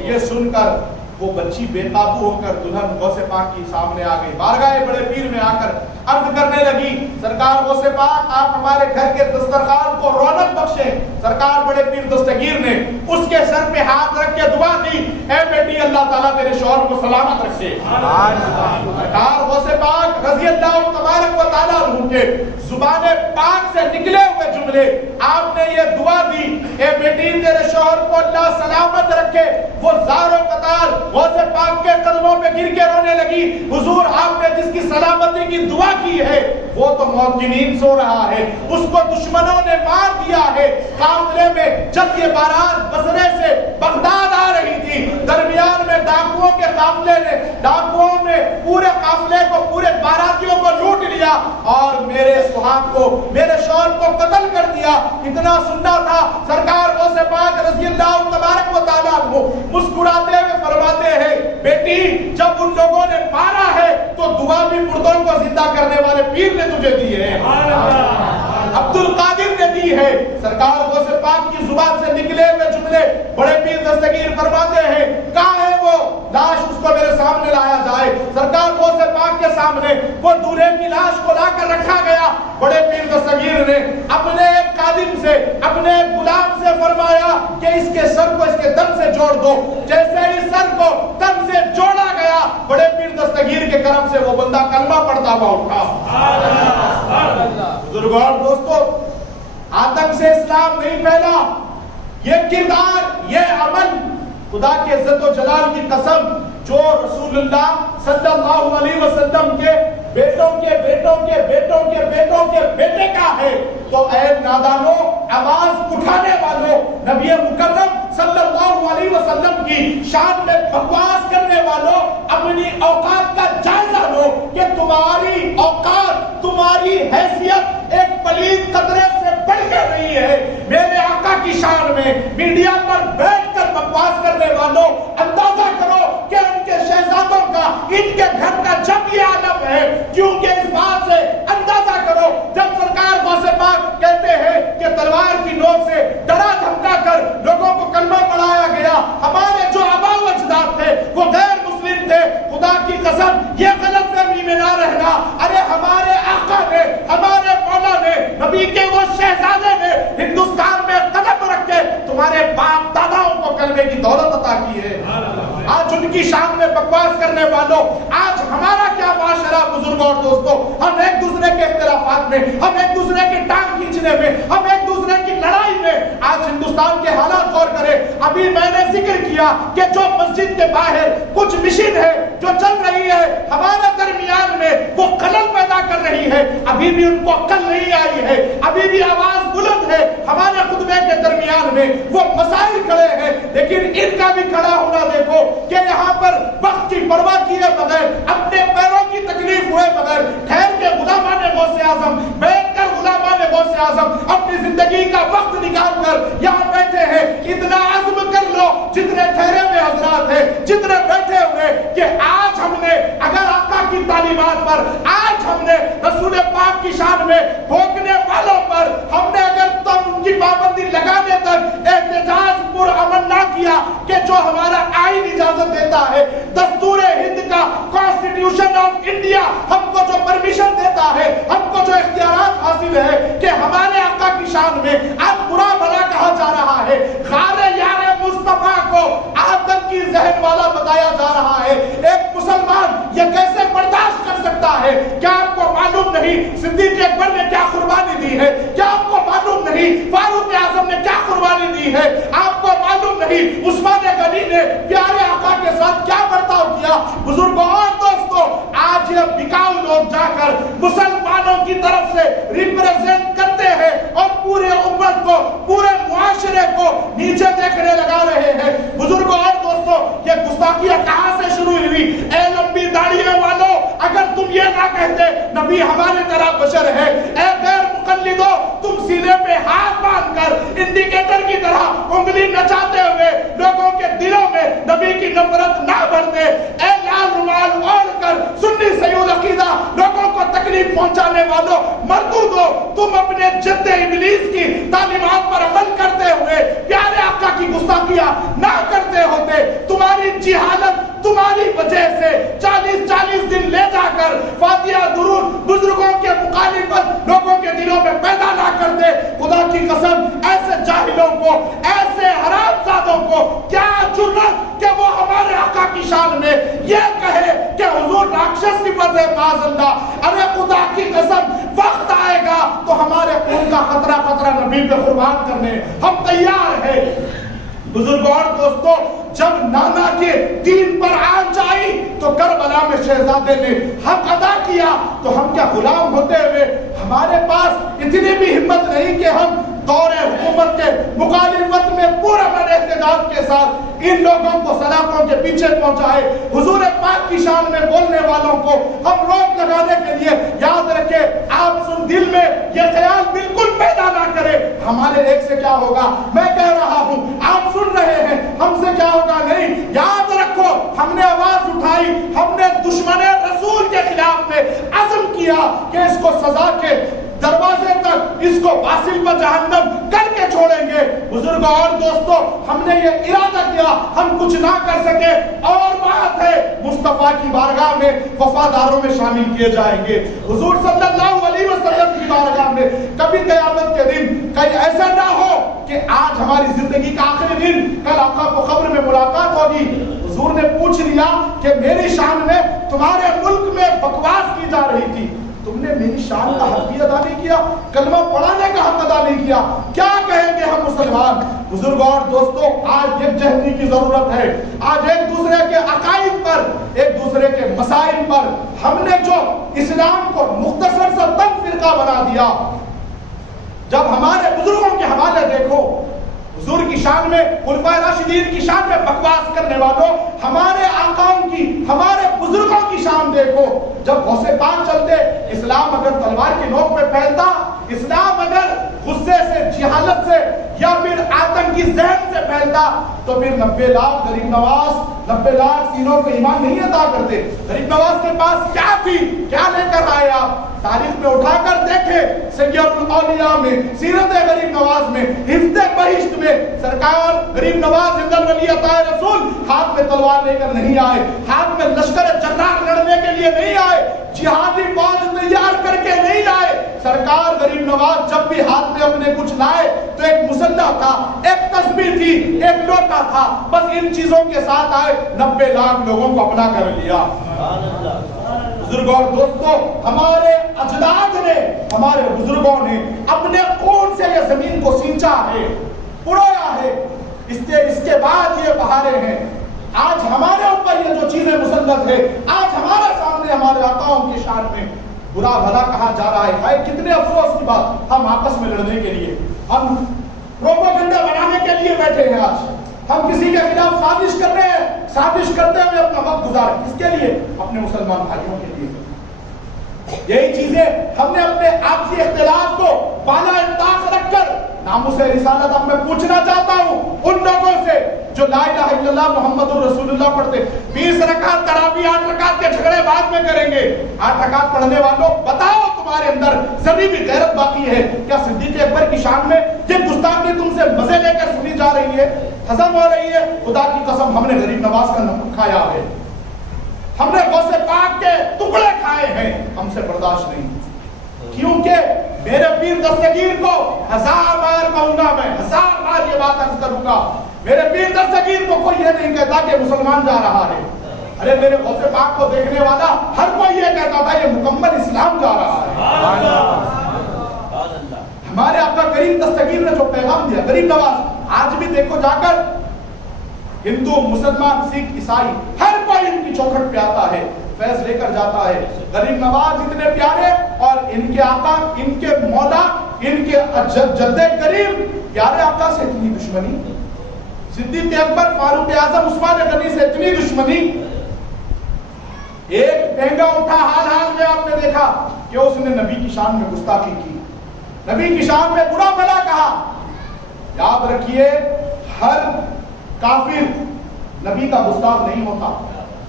یہ سن کر وہ بچی بے قابو ہو کر دلہن غوث پاک کی سامنے آ گئی. بارگاہ بڑے پیر میں آ کر عرض کرنے لگی سرکار غوث پاک آپ ہمارے گھر کے دسترخوان کو رونق بخشیں. سرکار بڑے پیر دستگیر نے اس کے سر پہ ہاتھ رکھ کے دعا دی, اے بیٹی اللہ تعالیٰ تیرے شوہر کو سلامت رکھے. سرکار غوث پاک رضی اللہ تبارک و تعالیٰ عنہ کے زبان پاک سے نکلے ہوئے جملے آپ نے یہ دعا دی, اے بیٹی تیرے شوہر کو اللہ سلامت رکھے. وہ زاروں قطار غوث پاک کے قدموں پہ گر کے رونے لگی. حضور آپ نے جس کی سلامتی کی دعا کی ہے وہ تو موت کی نیند سو رہا ہے, اس کو دشمنوں نے مار دیا ہے. قافلے میں جب یہ بارات بصرے سے بغداد آ رہی تھی, درمیان میں ڈاکوؤں کے قافلے نے ڈاکوؤں نے پورے قافلے کو پورے باراتیوں کو لوٹ لیا اور میرے سہاگ کو میرے شوہر کو قتل کر دیا. اتنا سننا تھا. سرکار غوث پاک رضی اللہ تبارک و تعالیٰ عنہ مسکراتے ہوئے فرماتے ہیں بیٹی جب ان لوگوں نے مارا ہے تو دعا بھی مردوں کو زندہ کرنے والے پیر نے تجھے دی ہے, عبد القادر نے دی ہے. سرکار غوث پاک کی زبان سے نکلے ہوئے جملے بڑے پیر دستگیر فرماتے ہیں کہاں ہے وہ لاش, اس کو میرے سامنے لایا جائے. سرکار غوث پاک پاک کے سامنے وہ دولہے کی لاش کو لا کر رکھا گیا. بڑے پیر دستگیر نے اپنے ایک خادم سے, اپنے ایک غلام سے فرمایا کہ اس کے سر کو اس کے تن سے جوڑ دو. جیسے ہی سر کو تن سے جوڑا گیا, بڑے پیر دستگیر کے کرم سے وہ بندہ کلمہ پڑھتا ہوا اٹھا. بزرگوں اور دوستو, آدم سے اسلام نہیں پھیلا. یہ کردار, یہ عمل, خدا کے عزت و جلال کی قسم, جو رسول اللہ صلی اللہ علیہ وسلم کے بیٹوں کے بیٹوں کے بیٹوں کے بیٹوں کے بیٹے کا ہے, تو اے نادانوں, آواز اٹھانے والوں, نبی مکرم صلی اللہ علیہ وسلم کی شان میں بکواس کرنے والوں, اپنی اوقات کا جائزہ لو کہ تمہاری اوقات, تمہاری حیثیت ایک پلید قطرے سے بڑھ کر نہیں ہے. میرے آقا کی شان میں میڈیا پر بیٹھ کر بکواس کرنے والوں, اندازہ کرو کہ ان کے شہزادوں کا, ان کے گھر کا جب یہ عالم ہے, کیونکہ اس بات سے اندازہ کرو جب سرکار غوث پاک کہتے ہیں کہ تلوار کی نوک سے ڈرا دھمکا کر لوگوں کو کلمہ پڑھایا گیا, ہمارے جو آباء و اجداد تھے وہ غیر مسلم تھے. خدا کی قسم یہ غلط فہمی میں نہ رہنا. ارے ہمارے آقا نے, ہمارے مولا نے, نبی کے وہ شہزادے نے ہندوستان میں قدم رکھ کے تمہارے باپ داداؤں کو کلمے کی دولت عطا کی ہے. آج ان کی شان میں بکواس کرنے والوں, آج ہمارا کیا معاشرہ بزرگوں اور دوستوں, ہم ایک دوسرے کے اختلافات میں, ہم ایک دوسرے کی ٹانگ کھینچنے میں, ہم ایک دوسرے کی لڑائی میں. آج ہندوستان کے حالات غور کریں. ابھی میں نے ذکر کیا کہ جو مسجد کے باہر کچھ مشین ہے جو چل رہی ہے ہمارے درمیان میں, وہ خلل پیدا کر رہی ہے. ابھی بھی ان کو عقل نہیں آئی ہے, ابھی بھی آواز بلند ہے. ہمارے خطبے کے درمیان میں وہ مسائل کھڑے ہیں, لیکن ان کا بھی کھڑا ہونا دیکھو کہ یہاں پر وقت کی پرواہ کیے بغیر, اپنے پیروں کی تکلیف ہوئے بغیر, ٹھہر کے غلامان غوث اعظم, بیٹھ کر غلامان غوث اعظم اپنی زندگی کا وقت نکال کر یہاں بیٹھے ہیں. اتنا عزم کر لو جتنے ٹھہرے ہوئے حضرات ہیں, جتنے بیٹھے ہوئے, کہ آج ہم نے اگر آقا کی تعلیمات پر, آج ہم نے رسول پاک کی شان میں بھوکنے والوں پر ہم نے اگر تم ان کی پابندی لگانے تک احتجاج پر عمل نہ کیا کہ جو ہمارا آئین اجازت دیتا ہے, دستور ہند کا, کانسٹیٹیوشن آف انڈیا ہم کو جو پرمیشن دیتا ہے, ہم کو جو اختیارات حاصل ہے کہ ہمارے آقا کی شان میں آج برا بھلا کہا جا رہا ہے, غار یار مصطفیٰ کو آدم کی ذہن والا بتایا جا رہا ہے. ایک مسلمان یہ کیسے برداشت کر سکتا ہے؟ کیا آپ کو معلوم نہیں صدیق اکبر نے کیا قربانی دی ہے؟ کیا آپ کو معلوم نہیں فاروق اعظم نے کیا قربانی دی ہے؟ آپ کو معلوم نہیں عثمان غنی نے پیارے آقا کے ساتھ کیا برتاؤ کیا؟ بزرگوں اور دوستوں, آج یہ بکاؤ لوگ جا کر مسلمانوں کی طرف سے ریپرزینٹ کرتے ہیں اور پورے امت کو, پورے معاشرے کو نیچے دیکھنے لگا رہے ہیں. بزرگوں اور دوستوں, یہ گستاخیاں کہاں سے شروع ہوئی؟ اے لمبی داڑھیوں والوں, اگر تم یہ نہ کہتے نبی ہمارے طرح بشر ہے, اے غیر مقلدو, تم سینے پہ ہاتھ باندھ کر انڈیکیٹر کی طرح انگلی نچاتے ہوئے لوگوں کے دلوں میں نبی کی نفرت نہ بھرتے. اے لال رومال اوڑھ کر سنی سیود عقیدہ لوگوں کو تکلیف پہنچانے والوں, مردودو, تم اپنے جد ابلیس کی تعلیمات پر عمل کرتے ہوئے پیارے آقا کی گستاخیاں نہ کرتے ہوتے. تمہاری جہالت تمہاری وجہ سے 40 دن لے جا کر فاتحہ درود بزرگوں کے مخالفت لوگوں کے دلوں میں پیدا نہ کرتے. خدا کی قسم, ایسے جاہلوں کو, ایسے حرام زادوں کو کیا جرأت کہ وہ ہمارے آقا کی شان میں یہ کہے کہ حضور راکشس صفت ہے, معاذ اللہ. ارے خدا کی قسم, وقت آئے گا تو ہمارے خون کا خطرہ خطرہ نبی پہ قربان کرنے ہم تیار ہیں. بزرگوں اور دوستوں, جب نانا کے دین پر آنچ آئی تو کربلا میں شہزادے نے حق ادا کیا, تو ہم کیا غلام ہوتے ہوئے ہمارے پاس اتنی بھی ہمت نہیں کہ ہم دور حکومت کے مخالفت میں پورا من احتجاج کے ساتھ ان لوگوں کو سلاخوں کے پیچھے پہنچائے. حضور پاک کی شان میں بولنے والوں کو ہم روک لگانے کے لیے, یاد رکھیں آپ سن دل میں یہ خیال بالکل پیدا نہ کریں ہمارے ایک سے کیا ہوگا. میں کہہ رہا ہوں, آپ سن رہے ہیں ہم سے کیا ہوگا نہیں. یاد رکھو, ہم نے آواز اٹھائی, ہم نے دشمن رسول کے خلاف میں عزم کیا کیا کہ اس کو سزا کے دروازے تک اس کو واصل پر جہنم کر کے چھوڑیں گے. بزرگوں اور دوستوں، ہم نے یہ ارادہ کیا، ہم کچھ نہ کر سکے اور بات ہے مصطفیٰ کی بارگاہ میں وفاداروں میں شامل کیے جائیں گے. حضور صلی اللہ علیہ وسلم کی بارگاہ میں کبھی قیامت کے دن کہیں ایسا نہ ہو کہ آج ہماری زندگی کا آخری دن، کل آقا کو قبر میں ملاقات ہوگی. حضور نے پوچھ لیا کہ میری شان میں تمہارے ملک میں بکواس کی جا رہی تھی، تم نے میری شان کا حق بھی ادا نہیں کیا، کلمہ پڑھانے کا حق ادا نہیں کیا، کیا کہیں گے ہم مسلمان؟ بزرگوں اور دوستوں، آج یکجہتی کی ضرورت ہے. آج ایک دوسرے کے عقائد پر، ایک دوسرے کے مسائل پر ہم نے جو اسلام کو مختصر سا تنگ فرقہ بنا دیا. جب ہمارے بزرگوں کے حوالے دیکھو، حضور کی شان میں، خلفائے راشدین کی شان میں بکواس کرنے والوں، ہمارے آقاؤں کی، ہمارے بزرگوں کی شان دیکھو. جب غوث پاک چلتے، اسلام اگر تلوار کی نوک پہ پھیلتا، اسلام اگر غصے سے، جہالت سے یا پھر آتنکی ذہن سے پھیلتا تو پھر 90 لاکھ غریب نواز، 90 لاکھ سینوں کو ایمان نہیں عطا کرتے. غریب نواز کے پاس کیا تھی، کیا لے کر آئے آپ؟ تاریخ میں اٹھا کر دیکھیں، سید الاولیاء میں، سیرت غریب نواز میں، حفظ بہشت میں، سرکار غریب نواز حفظ الولی عطا رسول ہاتھ میں تلوار لے کر نہیں آئے، ہاتھ میں لشکر جرار لڑنے کے لیے نہیں آئے، جہادی فوج تیار کر کے نہیں لائے. سرکار غریب نواز جب بھی ہاتھ میں اپنے کچھ لائے تو ایک مسلح تھا، ایک تسبیح تھی، ایک لوٹا تھا، بس ان چیزوں کے ساتھ آئے، 90 لاکھ لوگوں کو اپنا کر لیا. بزرگوں اور دوستوں، ہمارے اجداد نے، ہمارے بزرگوں نے اپنے خون سے یہ زمین کو سینچا ہے، اڑایا ہے، اس کے بعد یہ بہاریں ہیں. آج ہمارے اوپر یہ جو چیزیں مسلط ہے، آج ہمارے سامنے ہمارے آقاؤں کی شان میں برا بھلا کہا جا رہا ہے. کتنے افسوس کی بات، ہم آپس میں لڑنے کے لیے، ہم پروپیگنڈا بنانے کے لیے بیٹھے ہیں. آج ہم کسی کے خلاف سازش کر رہے ہیں، سازش کرتے ہوئے اپنا وقت گزار، کس کے لیے؟ اپنے مسلمان بھائیوں کے لیے. یہی چیزیں ہم نے اپنے آپسی اختلاف کو بالا طاق رکھ کر ناموس رسالت اب میں پوچھنا چاہتا ہوں ان لوگوں سے جو لا الہ الا اللہ محمد الرسول اللہ پڑھتے. 20 رکعت تراویح 8 رکعت کے جھگڑے بعد میں کریں گے. 8 رکعت پڑھنے والوں بتاؤ تمہارے اندر ذری بھی غیرت باقی ہے کیا؟ صدیق اکبر کی شان میں یہ گستاخی تم سے مزے لے کر سنی جا رہی ہے، ہضم ہو رہی ہے؟ خدا کی قسم ہم نے غریب نواز کا نمک کھایا ہے، ہم نے غوث پاک کے ٹکڑے کھائے ہیں، ہم سے برداشت نہیں. کیونکہ میرے پیر دستگیر کو 1000 بار کہوں گا، میں 1000 بار یہ بات عرض کروں گا، میرے پیر دستگیر کو کوئی یہ نہیں کہتا کہ مسلمان جا رہا ہے. ارے میرے غوث پاک کو دیکھنے والا ہر کوئی یہ کہتا تھا یہ مکمل اسلام جا رہا ہے. ہمارے آقا کریم دستگیر نے جو پیغام دیا، غریب نواز آج بھی دیکھو جا کر ہندو، مسلمان، سکھ، عیسائی ہر کوئی ان کی چوکھٹ پہ آتا ہے، فیض لے کر جاتا ہے. غریب نواز اتنے پیارے اور ان کے آقا، ان کے مولا، ان کے جد کریم پیارے آقا سے اتنی دشمنی، صدیق اکبر، فاروق اعظم، عثمان غنی سے اتنی دشمنی. ایک ٹینگا اٹھا حال حال میں آپ نے دیکھا کہ اس نے نبی کی شان میں گستاخی کی، نبی کی شان میں برا بھلا کہا. یاد رکھیے ہر کافر نبی کا گستاخ نہیں ہوتا.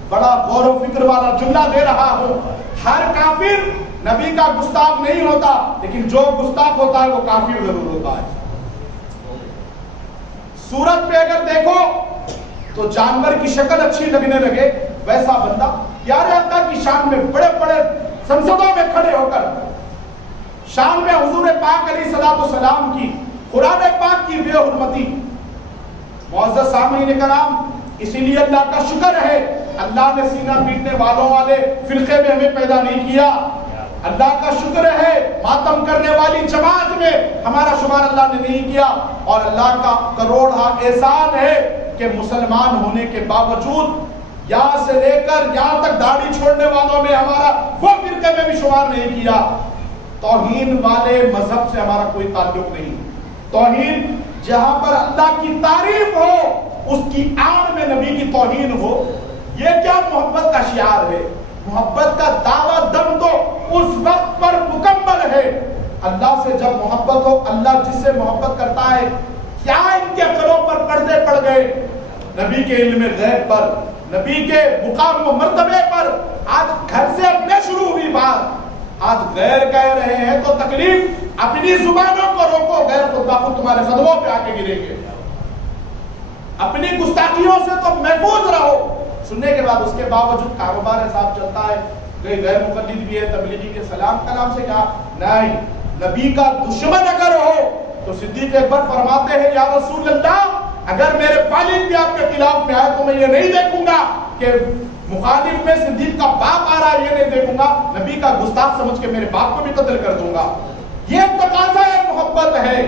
بڑا غور و فکر والا جملہ دے رہا ہوں، ہر کافر نبی کا گستاخ نہیں ہوتا، لیکن جو گستاخ ہوتا ہے وہ کافر ضرور ہوتا ہے. صورت پہ اگر دیکھو تو جانور کی شکل اچھی لگنے لگے، ویسا بندہ پیارے آقا کی شان میں بڑے بڑے سنسدوں میں کھڑے ہو کر شان میں حضور پاک علیہ الصلوۃ والسلام کی، قرآن پاک کی بے حرمتی. معزز سامعین کرام، اسی لیے اللہ کا شکر ہے اللہ نے سینہ پیٹنے والوں والے فرقے میں ہمیں پیدا نہیں کیا. اللہ کا شکر ہے ماتم کرنے والی جماعت میں ہمارا شمار اللہ نے نہیں کیا. اور اللہ کا کروڑا احسان ہے کہ مسلمان ہونے کے باوجود یہاں سے لے کر یہاں تک داڑھی چھوڑنے والوں میں ہمارا وہ فرقے میں بھی شمار نہیں کیا. توہین والے مذہب سے ہمارا کوئی تعلق نہیں. توہین جہاں پر اللہ کی تعریف ہو اس کی آڑ میں نبی کی توہین ہو، یہ کیا محبت کا شعار ہے؟ محبت کا دعویٰ دم تو اس وقت پر مکمل ہے اللہ سے جب محبت ہو. اللہ جس سے محبت کرتا ہے، کیا ان کے قلوں پر پردے پڑ گئے؟ نبی کے علم غیب پر، نبی کے مقام و مرتبے پر. آج گھر سے اپنے شروع ہوئی بات، آج غیر کہہ رہے ہیں تو تکلیف، اپنی زبانوں کو روکو، غیر خود بخود تمہارے قدموں پہ آ کے گریں گے. اپنی گستاخیوں سے تو محفوظ رہو. سننے کے بعد اس کے باوجود کاروبار حساب چلتا ہے، کوئی غیر مقلد بھی ہے تبلیغی کے سلام کلام سے کیا نہیں. نبی کا دشمن اگر ہو تو صدیق اکبر فرماتے ہیں یا رسول اللہ اگر میرے والد بھی آپ کے خلاف میں آئے تو میں یہ نہیں دیکھوں گا کہ مخالف میں صدیق کا باپ آ رہا ہے، یہ نہیں دیکھوں گا، نبی کا گستاخ سمجھ کے میرے باپ کو بھی قتل کر دوں گا. یہ تقاضا ہے، محبت ہے.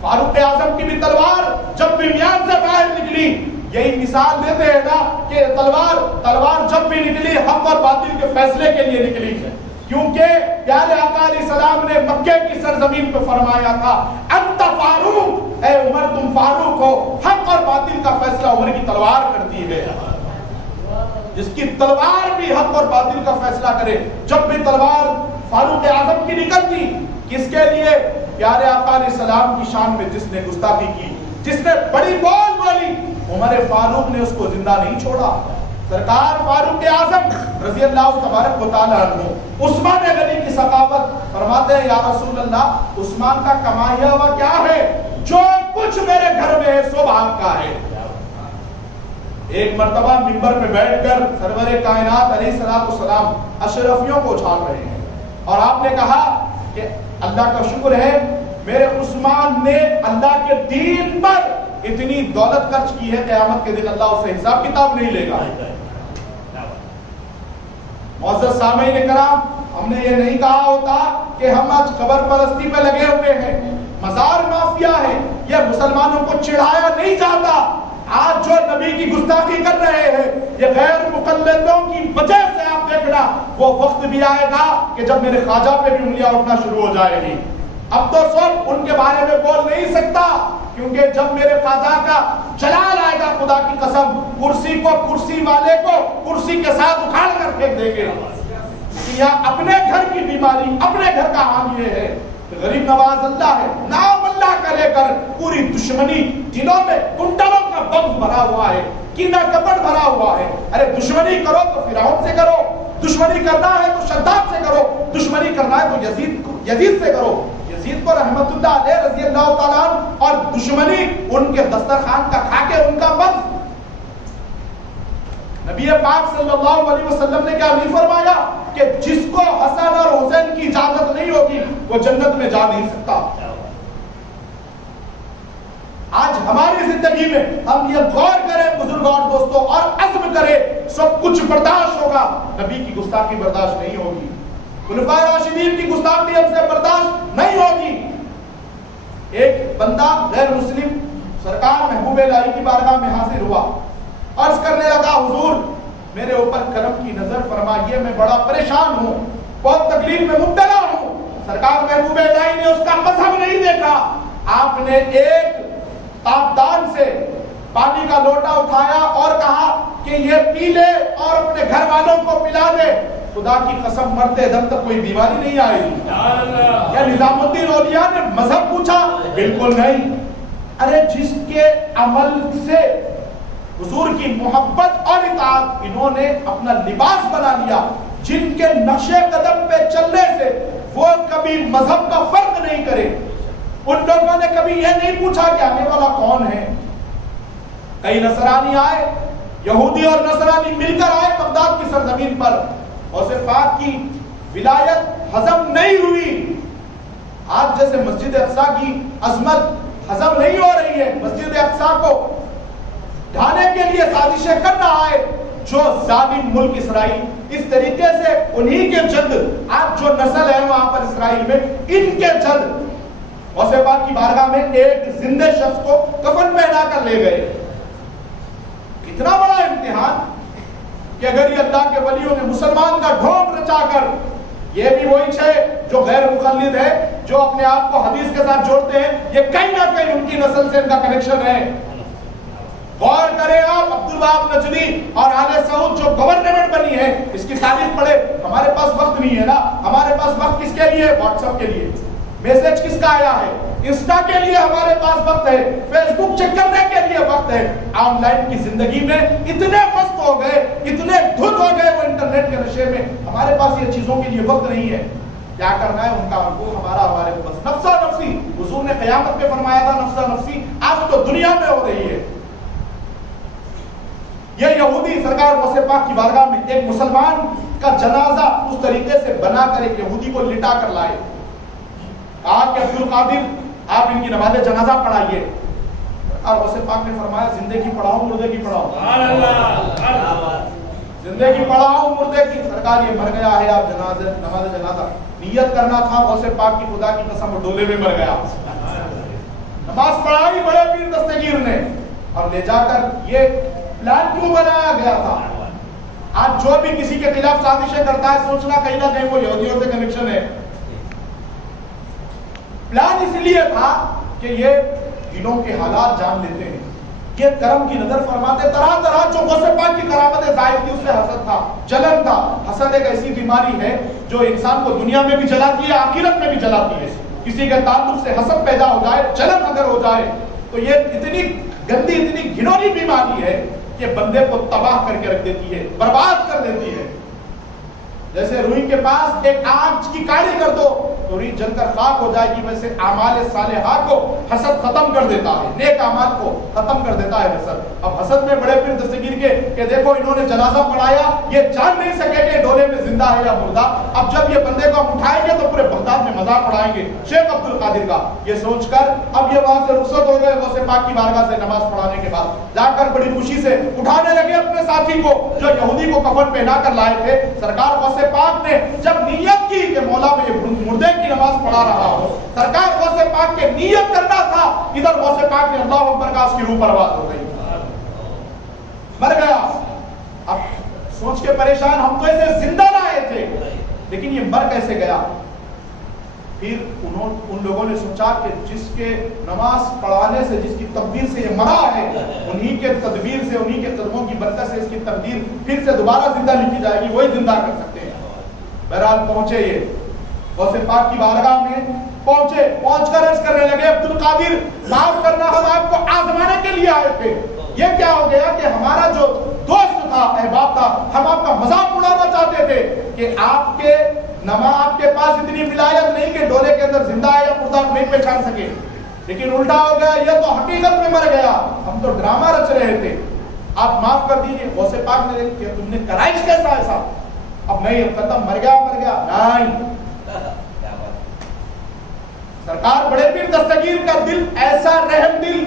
فاروق اعظم کی بھی تلوار جب بھی میان سے باہر نکلی، یہی مثال دیتے ہیں نا کہ تلوار جب بھی نکلی حق اور باطل کے فیصلے کے لیے نکلی ہے. کیونکہ پیارے آقا علیہ السلام نے مکے کی سرزمین پہ فرمایا تھا انت فاروق، اے عمر تم فاروق ہو، حق اور باطل کا فیصلہ عمر کی تلوار کرتی ہے. جس کی تلوار بھی حق اور باطل کا فیصلہ کرے. جب بھی تلوار فاروق اعظم کی نکلتی، کس کے لیے؟ پیارے آقا علیہ السلام کی شان میں جس نے گستاخی کی، جس نے بڑی بول بولی، عمر فاروق نے اس کو زندہ نہیں چھوڑا. سرکار فاروق اعظم رضی اللہ تبارک و تعالیٰ عنہ عثمان غنی کی ثقافت فرماتے ہیں یا رسول اللہ عثمان کا کمایا ہوا کیا ہے؟ جو کچھ میرے گھر میں ہے سب آپ کا ہے. ایک مرتبہ منبر پہ بیٹھ کر سرور کائنات علیہ السلام اشرفیوں کو اچھال رہے ہیں اور آپ نے کہا کہ اللہ کا شکر ہے میرے عثمان نے اللہ کے دین پر اتنی دولت خرچ کی ہے قیامت کے دن اللہ اسے حساب کتاب نہیں لے گا. معزز سامعین کرام، ہم نے یہ نہیں کہا ہوتا کہ ہم آج قبر پرستی پہ لگے ہوئے ہیں، مزار مافیا ہے، یہ مسلمانوں کو چڑھایا نہیں جاتا. آج جو نبی کی گستاخی کر رہے ہیں یہ غیر مقلدوں کی وجہ سے آپ دیکھنا وہ وقت بھی آئے گا کہ جب میرے خواجہ پہ بھی انگلیاں اٹھنا شروع ہو جائے گی. اب تو سب ان کے بارے میں بول نہیں سکتا کیونکہ جب میرے خواجہ کا جلال آئے گا خدا کی قسم کرسی والے کو کرسی کے ساتھ اٹھاڑ کر پھینک دیں گے. یہاں اپنے گھر کی بیماری اپنے گھر کا حال یہ ہے غریب نواز اللہ ہے، نام اللہ کا لے کر پوری دشمنی دلوں میں کنٹلوں کا بم بھرا ہوا ہے، کینہ کپٹ بھرا ہوا ہے. ارے دشمنی کرو تو فرعون سے کرو، دشمنی کرنا ہے تو شداد سے کرو، دشمنی کرنا ہے تو یزید سے کرو. یزید کو رحمت اللہ علیہ رضی اللہ تعالیٰ اور دشمنی ان کے دسترخوان کا کھا کے ان کا بم. نبی پاک صلی اللہ علیہ وسلم نے کیا نہیں فرمایا کہ جس کو حسن اور حسین کی اجازت نہیں ہوگی وہ جنت میں جا نہیں سکتا. آج ہماری زندگی میں ہم یہ غور کریں بزرگوں اور دوستوں اور عزم کریں سب کچھ برداشت ہوگا، نبی کی گستاخی برداشت نہیں ہوگی، خلفائے راشدین کی گستاخی ہم سے برداشت نہیں ہوگی. ایک بندہ غیر مسلم سرکار محبوب الہی کی بارگاہ میں حاضر ہوا، عرض کرنے لگا حضور میرے اوپر کرم کی نظر فرمائیے، میں بڑا پریشان ہوں، بہت تکلیف میں مبتلا ہوں. سرکار محبوب الہی نے اس کا مذہب نہیں دیکھا، آپ نے ایک تابدان سے پانی کا لوٹا اٹھایا اور کہا کہ یہ پی لے اور اپنے گھر والوں کو پلا دے، خدا کی قسم مرتے دم تک کوئی بیماری نہیں آئے گی. کیا نظام الدین اولیاء نے مذہب پوچھا؟ بالکل نہیں. ارے جس کے عمل سے حضور کی محبت اور اطاعت انہوں نے اپنا لباس بنا لیا، جن کے نقش قدم پہ چلنے سے وہ کبھی مذہب کا فرق نہیں کرے، ان لوگوں نے کبھی یہ نہیں پوچھا کہ آنے والا کون ہے. کئی نصرانی آئے، یہودی اور نصرانی مل کر آئے بغداد کی سرزمین پر، غوث پاک کی ولایت ہضم نہیں ہوئی. آج جیسے مسجد اقصی کی عظمت ہضم نہیں ہو رہی ہے، مسجد اقصی کو ڈھانے کے لیے سازشیں کر رہا ہے جو ظالم ملک اسرائیل. اس طریقے سے انہی کے جد آج جو نسل ہے وہاں پر اسرائیل میں، ان کے جد غوث پاک کی بارگاہ میں ایک زندہ شخص کو کفن پہنا کر لے گئے. اتنا بڑا امتحان کہ اگر یہ اللہ کے ولیوں نے مسلمان کا ڈھونگ رچا کر، یہ بھی وہی ہے جو غیر مقلد ہے، جو اپنے آپ کو حدیث کے ساتھ جوڑتے ہیں، یہ کہیں نہ کہیں ان کی نسل سے ان کا کنیکشن ہے. غور کریں آپ عبدالوہاب نجدی اور آل سعود جو گورنمنٹ بنی ہے، اس کی تاریخ پڑھے. ہمارے پاس وقت نہیں ہے نا، ہمارے پاس وقت کس کے لیے؟ واٹس ایپ کے لیے. میسج کس کا آیا ہے؟ انسٹا کے لیے ہمارے پاس وقت ہے، فیس بک چیک کرنے کے لیے وقت ہے. آن لائن کی زندگی میں اتنے مست ہو گئے، اتنے دھت ہو گئے وہ انٹرنیٹ کے نشے میں، ہمارے پاس یہ چیزوں کے لیے وقت نہیں ہے. کیا کرنا ہے ان کا ان کو، ہمارا ہمارے کو بس. نفسا نفسی حضور نے قیامت میں فرمایا تھا نفسا نفسی، آج تو دنیا میں ہو رہی ہے. یہ یہودی سرکار غوث پاک کی بارگاہ میں ایک مسلمان کا جنازہ اس طریقے سے بنا کر ایک یہودی کو لٹا کر لائے. کہا کہ عبد القادر آپ ان کی نماز جنازہ پڑھائیے. اور غوث پاک نے فرمایا زندے کی پڑھاؤ مردے کی پڑھاؤ؟ زندے کی پڑھاؤ مردے کی؟ سرکار یہ مر گیا ہے، آپ نماز جنازہ. نیت کرنا تھا غوث پاک کی، خدا کی قسم ڈولے میں مر گیا. نماز پڑھائی بڑے پیر دستگیر نے، اور لے جا کر یہ پلان کیوں بنایا گیا تھا؟ آج جو بھی کسی کے خلاف سازشیں کرتا ہے سوچنا کہیں نہ کہیں وہ یہودیوں سے کنیکشن ہے. پلان اس لیے تھا کہ یہ دلوں کے حالات جان لیتے ہیں. یہ کرم کی نظر فرماتے. طرح طرح جو غوث پاک کی کرامتیں ظاہر کی، اس سے حسد تھا، جلن تھا. حسد ایک ایسی بیماری ہے جو انسان کو دنیا میں بھی جلاتی ہے، آخرت میں بھی جلاتی ہے. کسی کے تعلق سے حسد پیدا ہو جائے، جلن اگر ہو جائے تو یہ اتنی گندی، اتنی گھنونی بیماری ہے کہ بندے کو تباہ کر کے رکھ دیتی ہے، برباد کر دیتی ہے. جیسے روئی کے پاس ایک آنچ کی کاڑی کر دو تو روئی جل کر خاک ہو جائے گی، ویسے اعمال صالحہ کو حسد ختم کر دیتا ہے، نیک اعمال کو ختم کر دیتا ہے حسد. اب حسد میں بڑے پیر دستگیر کے کہ دیکھو انہوں نے جنازہ پڑھایا، یہ جان نہیں سکے کہ ڈولے میں زندہ ہے یا مردہ. اب جب یہ بندے کو ہم اٹھائیں گے تو پورے بغداد میں مزار پڑھائیں گے شیخ عبد القادر کا. یہ سوچ کر اب یہ وہاں سے رخصت ہو گئے غوث پاک کی بارگاہ سے نماز پڑھانے کے بعد. جا کر بڑی خوشی سے اٹھانے لگے اپنے ساتھی کو جو یہودی کو کفن پہنا کر لائے تھے. سرکار غوث پاک نے جب نیت کی کہ مولا میں یہ مردے کی نماز پڑھا رہا ہوں، سرکار غوث پاک کے نیت کرنا تھا، ادھر غوث پاک نے اللہ اکبر کا، اس کی روح پرواز ہو گئی، مر گیا. اب سوچ کے پریشان، ہم تو اسے زندہ لائے تھے لیکن یہ مر کیسے گیا؟ پھر ان لوگوں نے سوچا کہ جس کے نماز پڑھانے سے، جس کی تقدیر سے یہ مرا ہے، انہی کے تدبیر سے، انہی کے قدموں کی برکت سے اس کی تقدیر پھر سے دوبارہ زندہ لکھی جائے گی، وہی زندہ کر سکتے ہیں. بہرحال پہنچے یہ غوث پاک کی بارگاہ میں، پہنچ کر عرض کرنے لگے عبد القادر معاف کرنا، ہم آپ کو آزمانے کے لیے آئے تھے. یہ کیا ہو گیا کہ ہمارا جو دوست تھا، احباب تھا، ہم آپ کا مذاق اڑانا چاہتے تھے کہ آپ کے پاس اتنی ولایت نہیں کہ ڈولے کے اندر زندہ ہے یا مردہ نہیں پہچان سکے. لیکن الٹا ہو گیا، یہ تو حقیقت میں مر گیا، ہم تو ڈرامہ رچ رہے تھے، آپ معاف کر دیجیے. غوث پاک نے کہ تم نے کرائش کیسا ایسا؟ اب نہیں، ختم، مر گیا نہیں. سرکار بڑے پیر دستگیر کا دل ایسا رحم دل،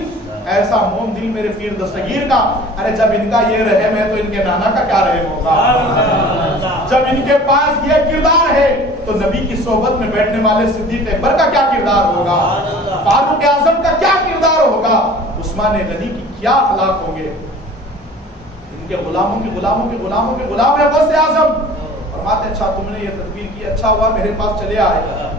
ایسا موم دل میرے پیر دستگیر کا. ارے جب ان کا یہ رحم ہے تو ان کے نانا کا کیا رحم ہوگا؟ جب ان کے پاس یہ کردار ہے تو نبی کی صحبت میں بیٹھنے والے صدیق اکبر کا کیا کردار ہوگا؟ فاروق اعظم کا کیا کردار ہوگا؟ عثمان غنی کی کیا اخلاق ہوں گے؟ ان کے غلاموں کے غلاموں کے غلاموں کے غلام ہے غوث اعظم. فرماتے اچھا تم نے یہ تدبیر کی، اچھا ہوا میرے پاس چلے آئے.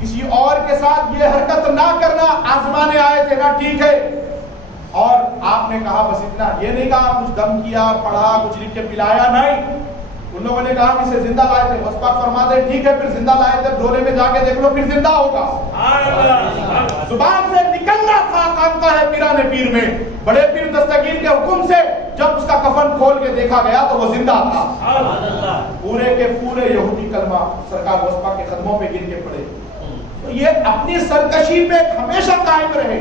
کسی اور کے ساتھ یہ حرکت نہ کرنا، آزمانے آئے تھے نا، ٹھیک ہے. اور آپ نے کہا بس اتنا، یہ نہیں کہا کچھ دم کیا، پڑھا، کچھ لکھ کے پلایا، نہیں. ان لوگوں نے کہا اسے زندہ لائے تھے. غوث پاک فرماتے ٹھیک ہے، پھر زندہ لائے تھے، ڈھولے میں جا کے دیکھ لو، پھر زندہ ہوگا. زبان سے نکلنا تھا خانقاہ پیران پیر میں بڑے پیر دستگیر کے حکم سے. جب اس کا کفن کھول کے دیکھا گیا تو وہ زندہ تھا. پورے کے پورے یہودی کلمہ سرکار غوث پاک کے قدموں پہ گر کے پڑے. یہ اپنی سرکشی پہ ہمیشہ قائم رہے.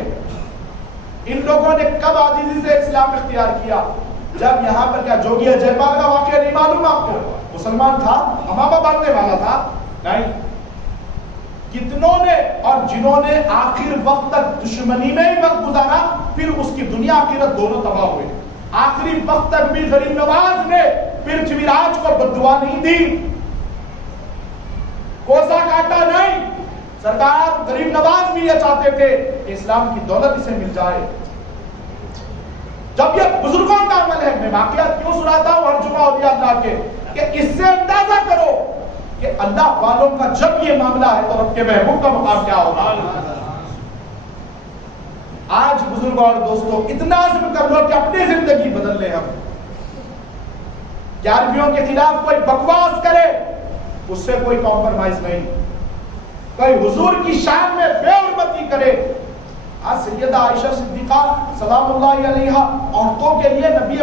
ان لوگوں نے کب عاجزی سے اسلام اختیار کیا؟ جب یہاں پر کیا جوگی اجے پال کا واقعہ نہیں معلوم آپ کو؟ مسلمان تھا، ہمامہ باندھنے والا تھا، نہیں. کتنوں نے اور جنہوں نے آخر وقت تک دشمنی میں ہی وقت گزارا، پھر اس کی دنیا آخرت دونوں تباہ ہوئے. آخری وقت تک بھی غریب نواز نے پرتھویراج کو بددعا نہیں دی، کوسا کاٹا نہیں. سرکار غریب نواز بھی یہ چاہتے تھے کہ اسلام کی دولت اسے مل جائے. جب یہ بزرگوں کا عمل ہے، میں واقعات کیوں سناتا ہوں ہر جمعہ ہوتی ہے اللہ کے، کہ اس سے اندازہ کرو کہ اللہ والوں کا جب یہ معاملہ ہے تو رب کے محبوب کا مقام کیا ہوگا. آج بزرگوں اور دوستوں اتنا عزم کر لو کہ اپنی زندگی بدل لیں. ہم گیارہویں کے خلاف کوئی بکواس کرے اس سے کوئی کمپرمائز نہیں، کوئی حضور کی شان میں بے حرمتی کرے. آج سیدہ عائشہ صدیقہ سلام اللہ علیہا عورتوں کے لیے نبی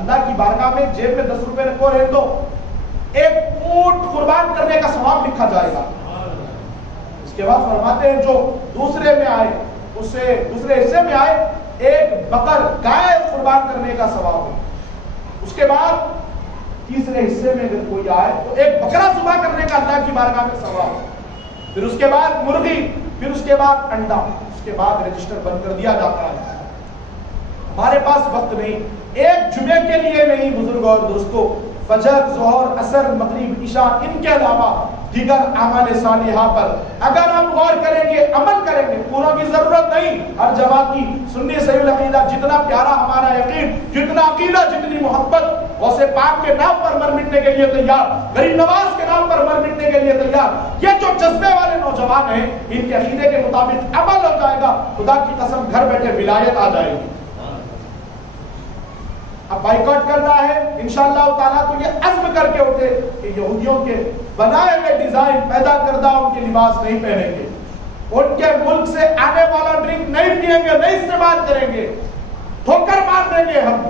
اللہ کی بارگاہ میں جیب میں 10 روپے رکھو رہے تو ایک اونٹ قربان کرنے کا ثواب لکھا جائے گا. اس کے بعد فرماتے ہیں جو دوسرے میں آئے دوسرے حصے میں آئے ایک بقر گائے قربان کرنے کا ثواب ہے. اس کے بعد تیسرے حصے میں اگر کوئی آئے تو ایک بکرا ذبح کرنے کا اللہ کی بارگاہ میں ثواب ہے. پھر اس کے بعد مرغی, پھر اس کے بعد انڈا, اس کے بعد رجسٹر بند کر دیا جاتا ہے. ہمارے پاس وقت نہیں, ایک جمعے کے لیے نہیں بزرگ اور دوستو, فجر, ظہر, عصر, مغرب, عشاء, ان کے علاوہ دیگر اعمال صالحہ پر اگر ہم غور کریں گے, عمل کریں گے, پوروں کی ضرورت نہیں. ہر جماعت کی سنی صحیح العقیدہ جتنا پیارا ہمارا یقین, جتنا عقیدہ, جتنی محبت, غوث پاک کے نام پر مر مٹنے کے لیے تیار, غریب نواز کے نام پر مر مٹنے کے لیے تیار. یہ جو جذبے والے نوجوان ہیں ان کے عقیدے کے مطابق عمل ہو جائے گا, خدا کی قسم گھر بیٹھے ولایت آ جائے گی. اب بائیکاٹ کرنا ہے انشاءاللہ تعالیٰ تو یہ عزم کر کے اٹھے کہ یہودیوں کے بنائے ہوئے ڈیزائن پیدا کردہ ان کے لباس نہیں پہنیں گے, ان کے ملک سے آنے والا ڈرنک نہیں پیئیں گے, نہیں استعمال کریں گے, ٹھوکر مار دیں گے. ہم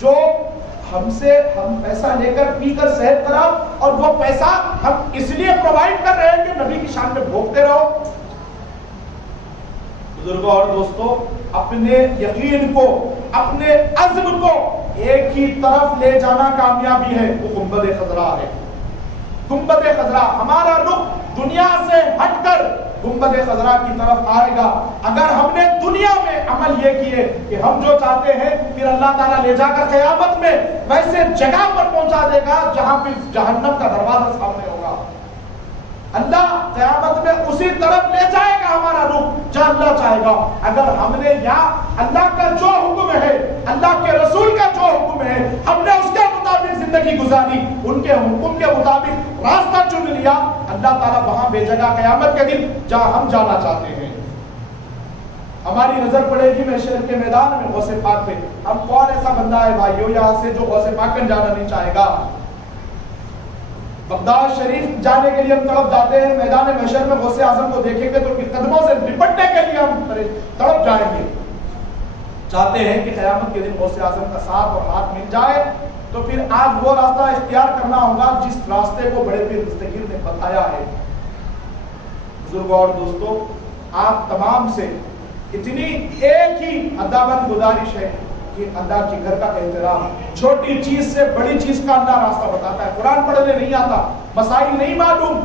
جو ہم پیسہ لے کر پی کر صحت خراب, اور وہ پیسہ ہم اس لیے پرووائڈ کر رہے ہیں کہ نبی کی شان میں بھوکتے رہو. بزرگوں اور دوستوں, اپنے یقین کو, اپنے عزم کو ایک ہی طرف لے جانا کامیابی ہے, وہ گنبد خضرا ہے. گنبد خضرا, ہمارا رخ دنیا سے ہٹ کر گنبد خضرا کی طرف آئے گا اگر ہم نے دنیا میں عمل یہ کیے کہ ہم جو چاہتے ہیں پھر اللہ تعالیٰ لے جا کر قیامت میں ویسے جگہ پر پہنچا دے گا جہاں پھر جہنم کا دروازہ سامنے ہوگا. اللہ قیامت میں اسی طرف لے جائے گا ہمارا رخ جہاں اللہ چاہے گا. اگر ہم نے یہاں اللہ کا جو حکم ہے, اللہ کے رسول کا جو حکم ہے, ہم نے اس کے مطابق زندگی گزاری, ان کے حکم کے مطابق راستہ چن لیا, اللہ تعالیٰ وہاں بھیجے گا قیامت کے دن جہاں ہم جانا چاہتے ہیں. ہماری نظر پڑے گی محشر کے میدان میں غوث پاک پہ. ہم کون ایسا بندہ ہے بھائیو یہاں سے جو غوث پاک میں جانا نہیں چاہے گا؟ بغداد شریف جانے کے لیے ہم تڑپ جاتے ہیں, میدان محشر میں غوث اعظم کو دیکھیں گے تو قدموں سے لپٹنے کے لیے ہم تڑپ جائیں گے. چاہتے ہیں کہ قیامت کے دن غوث اعظم کا ساتھ اور ہاتھ مل جائے, تو پھر آج وہ راستہ اختیار کرنا ہوگا جس راستے کو بڑے پیر دستگیر نے بتایا ہے. بزرگوں اور دوستوں, آپ تمام سے اتنی ایک ہی ادابند گزارش ہے کہ اللہ کے گھر کا احترام, چھوٹی چیز سے بڑی چیز کا اللہ راستہ بتاتا ہے. قرآن پڑھنے نہیں آتا, مسائل نہیں معلوم.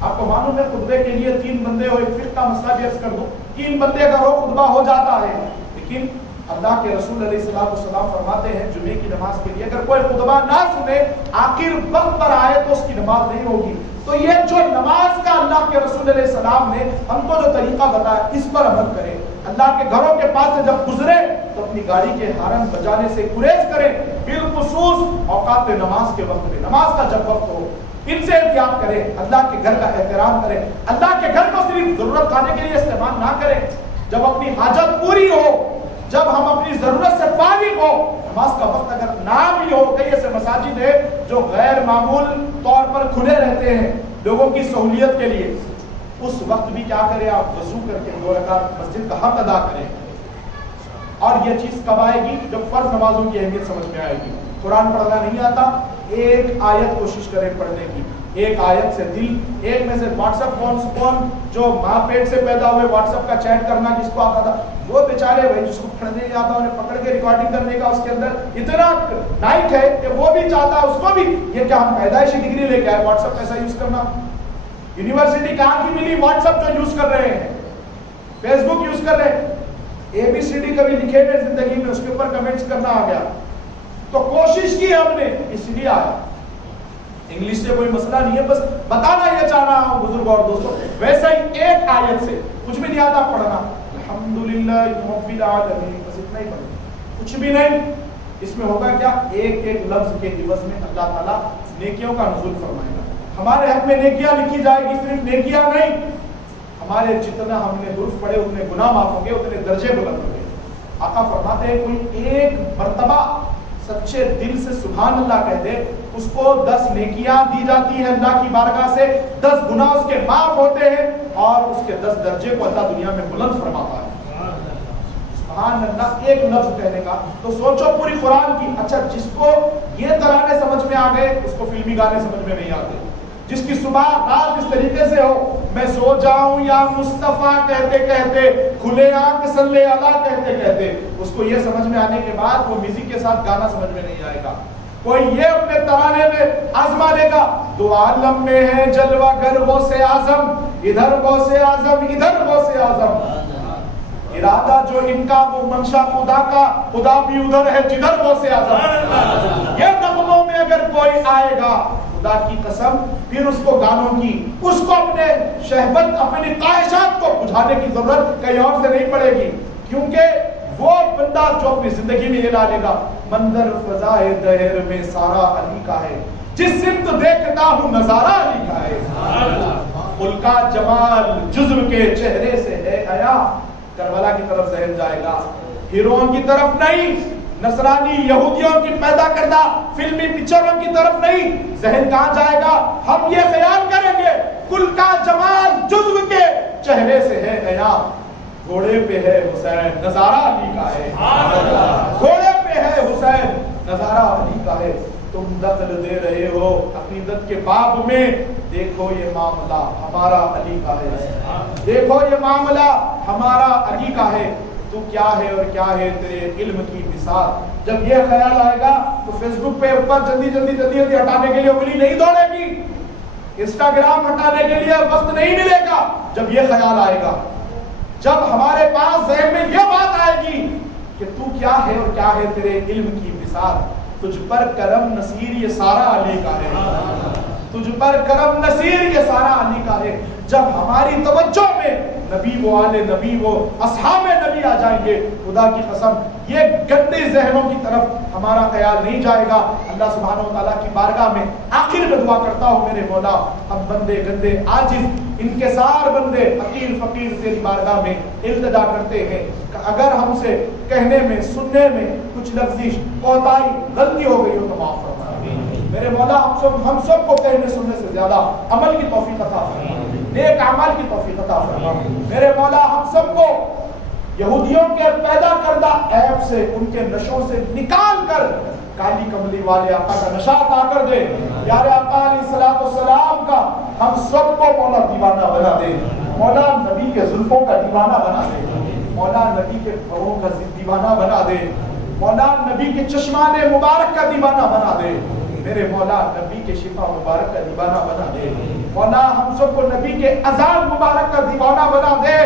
آپ کو معلوم ہے خطبے کے لیے 3 بندے ہو, ایک فقہ کا مسئلہ بھی عرض کر دو, 3 بندے کا خطبہ ہو جاتا ہے. لیکن اللہ کے رسول علیہ السلام فرماتے ہیں جمعے کی نماز کے لیے اگر کوئی خطبہ نہ سنے, آخر وقت پر آئے تو اس کی نماز نہیں ہوگی. تو یہ جو نماز کا اللہ کے رسول علیہ السلام نے ہم کو جو طریقہ بتایا, اس پر عمل کریں. اللہ کے گھروں کے پاس سے جب گزرے تو اپنی گاڑی کے ہارن بجانے سے گریز کریں, بالخصوص اوقات نماز کے وقت میں, نماز کا جب وقت ہو ان سے احتیاط کریں. اللہ کے گھر کا احترام کریں. اللہ کے گھر کو صرف ضرورت کھانے کے لیے استعمال نہ کریں. جب اپنی حاجت پوری ہو, جب ہم اپنی ضرورت سے فارغ ہو, نماز کا وقت اگر نہ بھی ہو, کئی ایسے مساجد ہے جو غیر معمول طور پر کھلے رہتے ہیں لوگوں کی سہولیت کے لیے, اس وقت بھی کیا کریں آپ, وضو کر کے 2 رکعت مسجد کا حق ادا کریں. اور یہ چیز کب آئے گی؟ جب فرض نمازوں کی اہمیت سمجھ میں آئے گی. قرآن پڑھنا نہیں آتا, ایک آیت کوشش کریں پڑھنے کی, ایک آیت سے دل, ایک میں سے واٹس ایپ کون جو ماں پیٹ سے پیدا ہوئے واٹس ایپ کا چیٹ کرنا جس کو آتا تھا, وہ بیچارے بھائی جس کو پڑھنے نہیں آتا انہیں پکڑ کے ریکارڈنگ کرنے کا, اس کے اندر اتنا نائٹ ہے کہ وہ بھی چاہتا ہے اس کو بھی. یہ کیا ہم پیدائشی ڈگری لے کے آئے واٹس ایپ ایسا یوز کرنا؟ یونیورسٹی کہاں کی ملی واٹس ایپ جو یوز کر رہے ہیں, فیس بک یوز کر رہے ہیں, ABCD کبھی لکھے ہوئے زندگی میں اس کے اوپر کمنٹس کرنا آ گیا. تو کوشش کی ہم نے, اس لیے آیا. انگلش سے کوئی مسئلہ نہیں ہے, بس بتانا یہ چاہ رہا ہوں بزرگوں اور دوستوں. ویسے ہی ایک آیت سے کچھ بھی نہیں آتا پڑھنا, الحمدللہ رب العالمین, بس اتنا ہی پڑھنا, کچھ بھی نہیں. اس میں ہوگا کیا, ایک ایک لفظ کے عوض میں اللہ تعالیٰ نیکیوں کا نزول فرمائے گا. ہمارے حق میں نیکیاں لکھی جائے گی, صرف نیکیاں نہیں, ہمارے جتنا ہم نے درست پڑھے اتنے گناہ معاف ہوں گے, اتنے درجے بلند ہوں گے. آقا فرماتے ہیں کوئی ایک مرتبہ سچے دل سے سبحان اللہ کہہ دے, اس کو 10 نیکیاں دی جاتی ہیں اللہ کی بارگاہ سے, 10 گناہ اس کے معاف ہوتے ہیں, اور اس کے 10 درجے کو اللہ دنیا میں بلند فرماتا ہے. سبحان اللہ ایک لفظ کہنے کا تو سوچو پوری قرآن کی. اچھا جس کو یہ ترانے سمجھ میں آ گئے اس کو فلمی گانے سمجھ میں نہیں آتے. جس کی صبح رات اس طریقے سے ہو میں سو جاؤں یا مصطفیٰ کہتے کہتے کھلے آنکھ صلی اللہ کہتے کہتے, اس کو یہ سمجھ میں آنے کے بعد وہ میوزک کے ساتھ گانا سمجھ میں نہیں آئے گا. کوئی یہ اپنے ترانے میں آزما لے گا دو عالم میں ہے جلوہ گر غوث اعظم, ادھر غوث اعظم ادھر غوث اعظم, ارادہ جو ان کا وہ منشا خدا کا, خدا بھی ادھر ہے جدھر غوث اعظم. یہ نغموں میں اگر کوئی آئے گا خدا کی قسم پھر اس کو گانوں کی, اس کو اپنے شہوت اپنی خواہشات کو بجھانے کی ضرورت کہیں اور سے نہیں پڑے گی, کیونکہ وہ بندہ جو اپنی زندگی میں یہ ڈالے گا منظر فضائے دہر میں سارا علی کا ہے, جس سمت دیکھتا ہوں نظارہ علی کا ہے. ان کا جمال جزو کے چہرے سے ہے حیا, کربلا کی طرف ذہن جائے گا, ہیروؤں کی طرف نہیں, نصرانی یہودیوں کی پیدا کردہ فلمی پکچروں کی طرف نہیں. ذہن کہاں جائے گا؟ ہم یہ خیال کریں گے کل کا جمال جزو کے چہرے سے ہے حیا, گھوڑے پہ ہے حسین نظارہ علی کا ہے, گھوڑے پہ ہے حسین نظارہ علی کا ہے. تم دخل دے رہے ہو عقیدت کے باب میں, دیکھو یہ معاملہ ہمارا علی کا ہے, دیکھو یہ معاملہ ہمارا علی کا ہے. تو کیا ہے اور کیا ہے تیرے علم کی مثال. جب یہ خیال آئے گا تو فیس بک پہ اوپر جلدی جلدی جلدی جلدی ہٹانے کے لیے انگلی نہیں دوڑے گی, انسٹاگرام ہٹانے کے لیے وقت نہیں ملے گا. جب یہ خیال آئے گا, جب ہمارے پاس ذہن میں یہ بات آئے گی کہ تو کیا ہے اور کیا ہے تیرے علم کی مثال, تجھ پر کرم نصیر یہ سارا علی کا ہے, تجھ پر کرم نصیر یہ سارا علی کا ہے. جب ہماری توجہ میں نبی و آل نبی و اصحاب نبی آ جائیں گے, خدا کی قسم یہ گندے ذہنوں کی طرف ہمارا خیال نہیں جائے گا. اللہ سبحانہ و تعالیٰ کی بارگاہ میں آخر میں دعا کرتا ہوں میرے مولا, ہم بندے گندے عاجز انکسار بندے حقیر فقیر تیری بارگاہ میں التجا کرتے ہیں کہ اگر ہم سے کہنے میں سننے میں کچھ لفظی کوتاہی غلطی ہو گئی ہو تو معاف فرما. میرے مولا ہم سب کو کہنے سننے سے زیادہ عمل کی توفیق عطا فرما, نیک اعمال کی توفیق عطا فرما. میرے مولا ہم سب کو یہودیوں کے پیدا کردہ عیب سے, ان کے نشوں سے نکال کر کالی کملی والے آقا کا نشہ عطا کر دے. یار آقا علیہ السلام کا ہم سب کو مولا دیوانہ بنا دے, مولا نبی کے زلفوں کا دیوانہ بنا دے, مولا نبی کے پروں کا دیوانہ بنا دے, مولا نبی کے چشمان مبارک کا دیوانہ بنا دے. میرے مولا نبی کے شفا مبارک کا دیوانہ بنا دے. مولا ہم سب کو نبی کے اذان مبارک کا دیوانہ بنا دے.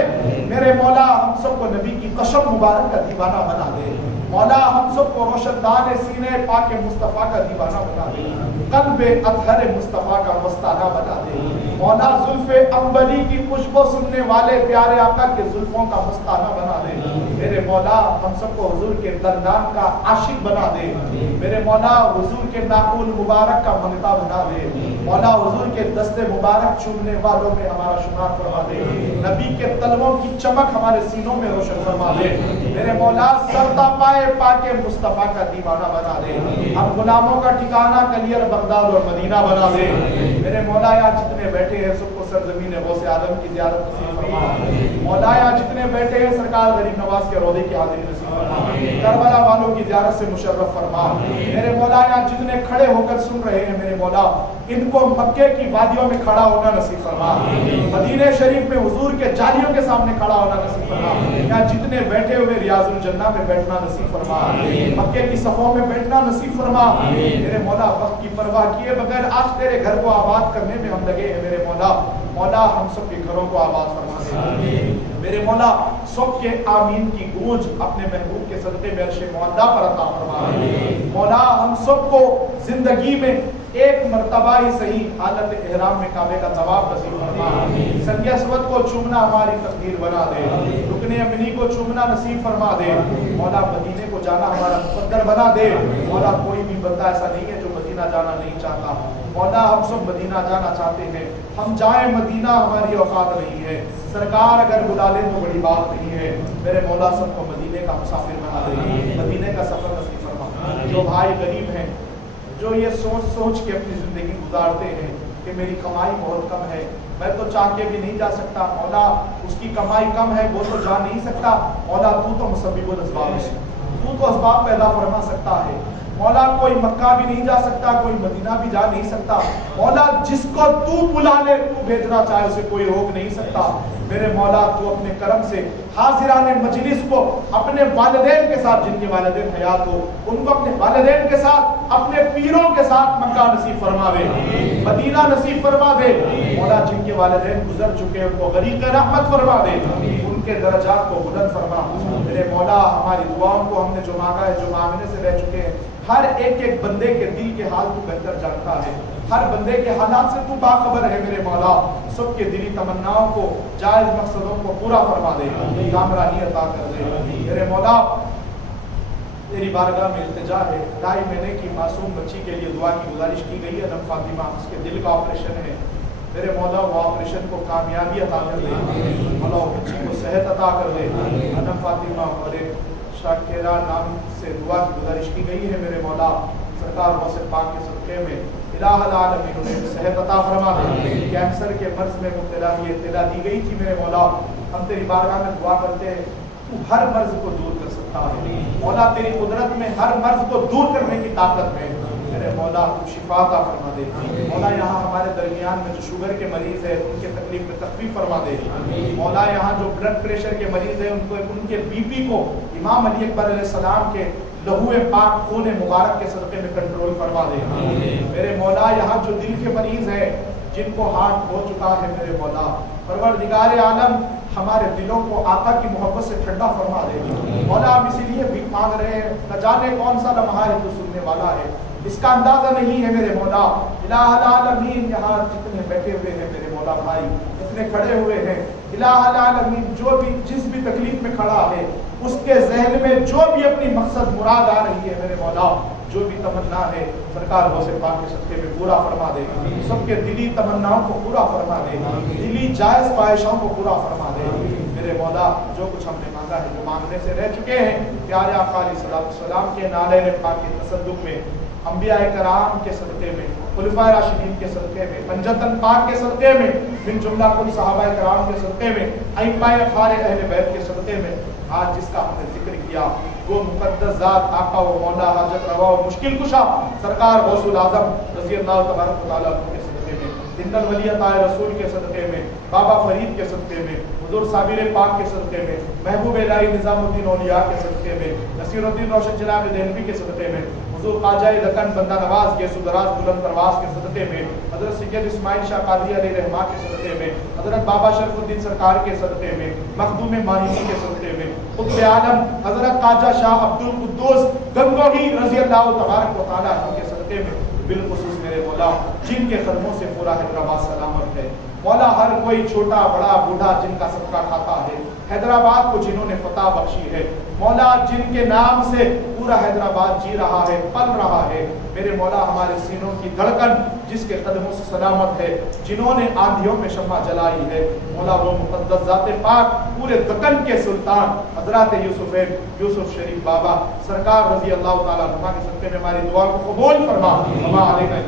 میرے مولا ہم سب کو نبی کی قشم مبارک کا دیوانہ بنا دے. مولا ہم سب کو روشن دان سینے پاک مصطفیٰ کا دیوانہ بنا دے, قلب اطہر مصطفیٰ کا مستانہ بنا دے. مولا زلف عنبری کی خوشبو سننے والے پیارے آقا کے زلفوں کا مستانہ بنا دے. میرے مولا ہم سب کو حضور کے دندان کا عاشق بنا دے. میرے مولا حضور کے ناخن مبارک کا منتا بنا دے. مولا حضور کے دست مبارک چومنے والوں میں ہمارا شمار فرما دے. نبی کے تلووں کی چمک ہمارے سینوں میں روشن فرما دے. میرے مولا سرتا پائے پاک مصطفیٰ کا دیوانہ بنا دے. ہم غلاموں کا ٹھکانہ کلیر بغداد اور مدینہ بنا دے. میرے مولا یہاں جتنے بیٹھے ہیں سب کو سرزمین غوث اعظم کی زیارت نصیب فرما. مولا یہاں جتنے بیٹھے ہیں سرکار غریب نواز کے روضے کی حاضری نصیب فرما. کربلا والوں کی زیارت سے مشرف فرما. میرے مولا یہاں جتنے کھڑے ہو کر سن رہے ہیں میرے مولا ان کو مکے کی وادیوں میں کھڑا ہونا نصیب فرما. مدینہ شریف میں حضور کے جالیوں کے سامنے کھڑا ہونا نصیب فرما. یہاں جتنے بیٹھے ہوئے ریاض الجنہ میں بیٹھنا نصیب فرما. مکے کی صفوں میں بیٹھنا نصیب فرما. میرے مولا وقت کی پرواہ کیے بغیر آج تیرے گھر کو آباد کرنے میں ہم لگے ہیں. میرے مولا مولا ہم سب کے گھروں کو آباد فرما دے. میرے مولا سب کے آمین کی گونج اپنے محبوب کے صدقے میں عرش معلا پر عطا فرما. مولا ہم سب کو زندگی میں ایک مرتبہ ہی صحیح حالت احرام میں کعبے کا طواف نصیب فرما. سنگ اسود کو چومنا ہماری تقدیر بنا دے. رکن یمنی کو چومنا نصیب فرما دے. مولا مدینے کو جانا ہمارا مقدر بنا دے. مولا کوئی بھی بندہ ایسا نہیں ہے جو مدینہ جانا نہیں چاہتا. مولا ہم سب مدینہ جانا چاہتے ہیں. ہم جائیں مدینہ ہماری اوقات نہیں ہے. سرکار اگر بلا لے تو بڑی بات نہیں ہے. میرے مولا سب کو مدینے کا مسافر بنا دے. مدینے کا سفر نصیب فرما. جو بھائی غریب ہیں جو یہ سوچ سوچ کے اپنی زندگی گزارتے ہیں کہ میری کمائی بہت کم ہے, میں تو چاہ کے بھی نہیں جا سکتا، مولا اس کی کمائی کم ہے، وہ تو جا نہیں سکتا، مولا تو مسبب الاسباب ہے، تو اسباب پیدا فرما سکتا ہے، مولا کوئی مکہ بھی نہیں جا سکتا، کوئی مدینہ بھی جا نہیں سکتا، مولا جس کو تو بلا لے، تو بھیجنا چاہے اسے کوئی روک نہیں سکتا، میرے مولا تو اپنے کرم سے حاضران مجلس کو اپنے والدین کے ساتھ، جن کے والدین حیات ہو ان کو اپنے والدین کے ساتھ، اپنے پیروں کے ساتھ مکہ نصیب فرما دے، مدینہ نصیب فرما دے، مولا جن کے والدین گزر چکے ان کو غریق رحمت فرما دے، ان کے درجات کو بلند فرما، میرے مولا ہماری دعاؤں کو ہم نے جو مانگا ہے، جو مانگنے سے رہ چکے ہیں، ہر ایک ایک بندے کے دل کے حال تو بہتر جانتا ہے، ہر بندے کے حالات سے تو باخبر ہے میرے مولا، سب کے دلی تمناؤں کو، جائز مقصدوں کو پورا فرما دے، کامرانی عطا کر دے، میرے مولا تیری بارگاہ میں التجا ہے، 2.5 مہینے کی معصوم بچی کے لیے دعا کی گزارش کی گئی ہے، نم فاطمہ، اس کے دل کا آپریشن ہے، میرے مولا وہ آپریشن کو کامیابی عطا کر دے، مولا وہ بچی کو صحت عطا کر دے، نم فاطمہ اور ایک شاکرہ نام سے دعا کی گزارش کی گئی ہے، میرے مولا سرکار غوث پاک کے صدقے میں الہ العالمین انہیں صحت عطا فرما دے، کینسر کے مرض میں مبتلا یہ اطلاع دی گئی تھی، میرے مولا ہم تیری بارگاہ میں دعا کرتے ہیں، تو ہر مرض کو دور کر سکتا ہے، مولا تیری قدرت میں ہر مرض کو دور کرنے کی طاقت ہے، میرے مولا تو شفا عطا فرما دے، مولا یہاں ہمارے درمیان میں جو شوگر کے مریض ہیں ان کے تکلیف میں تخفیف فرما دے، مولا یہاں جو بلڈ پریشر کے مریض ہیں ان کے بی پی کو امام علی اکبر علیہ السلام کے لہو پاک خون مبارک کے صدقے میں کنٹرول فرما دے، میرے مولا یہاں جو دل کے مریض ہیں جن کو ہارٹ ہو چکا ہے، میرے مولا پروردگار عالم ہمارے دلوں کو آقا کی محبت سے ٹھنڈا فرما دے، مولا ہم اسی لیے بھی مانگ رہے ہیں، نہ جانے کون سا لمحہ ہے تو سننے والا ہے، اس کا اندازہ نہیں ہے میرے مولا، الہ العالمین یہاں جتنے بیٹھے ہوئے ہیں میرے مولا بھائی، جتنے کھڑے ہوئے ہیں، الہ العالمین جو بھی جس بھی تکلیف میں کھڑا ہے اس کے ذہن میں جو بھی اپنی مقصد مراد آ رہی ہے، میرے مولا جو بھی تمنا ہے سرکار غوث پاک کے صدقے میں پورا فرما دے، سب کے دلی تمناؤں کو پورا فرما دے، دلی جائز خواہشوں کو پورا فرما دے، میرے مولا جو کچھ ہم نے مانگا ہے، جو مانگنے سے رہ چکے ہیں، پیارے آقا علیہ السلام کے نالین پاک کے تصدق میں، انبیاء کرام کے صدقے میں، خلفائے راشدین کے صدقے میں، پنجتن پاک کے صدقے میں، من جملہ کل صحابہ کرام کے صدقے میں، ائمہ اخبار اہل بیت کے صدقے میں، آج جس کا ہم نے ذکر کیا وہ مقدس ذات آقا و مولا حاجت روا و مشکل کشا سرکار غوث العظم رضی اللہ تبارک و تعالیٰ کے صدقے میں، زندہ ولیت رسول کے صدقے میں، بابا فرید کے صدقے میں، حضور صابر پاک کے صدقے میں، محبوب الہی نظام الدین اولیاء کے صدقے میں، نصیر الدین روشن جناب دہلوی کے صدقے میں، حضور خواجہ دکن بندہ نواز کے سدراز بلند پرواز کے صدقے میں، حضرت سید اسماعیل شاہ قادری علیہ رحمہ کے صدقے میں، حضرت بابا شرف الدین سرکار کے صدقے میں، مخدوم ماہی کے صدقے میں، قطب عالم حضرت خواجہ شاہ عبد القدوس گنگوہی رضی اللہ تبارک و تعالیٰ کے صدقے میں، بالخصوص میرے مولا جن کے قدموں سے پورا حیدرآباد سلامت ہے، مولا ہر کوئی چھوٹا بڑا بوڑھا جن کا صدقہ کھاتا ہے، حیدرآباد کو جنہوں نے فتح بخشی ہے، مولا جن کے نام سے پورا حیدرآباد جی رہا ہے، پل رہا ہے، میرے مولا ہمارے سینوں کی دھڑکن جس کے قدموں سے سلامت ہے، جنہوں نے آندھیوں میں شمع جلائی ہے، مولا وہ مقدس ذات پاک پورے دکن کے سلطان حضرات یوسف شریف بابا سرکار رضی اللہ تعالیٰ عنہ کے صدقے میں ہماری دعا کو قبول فرما، ہما علینا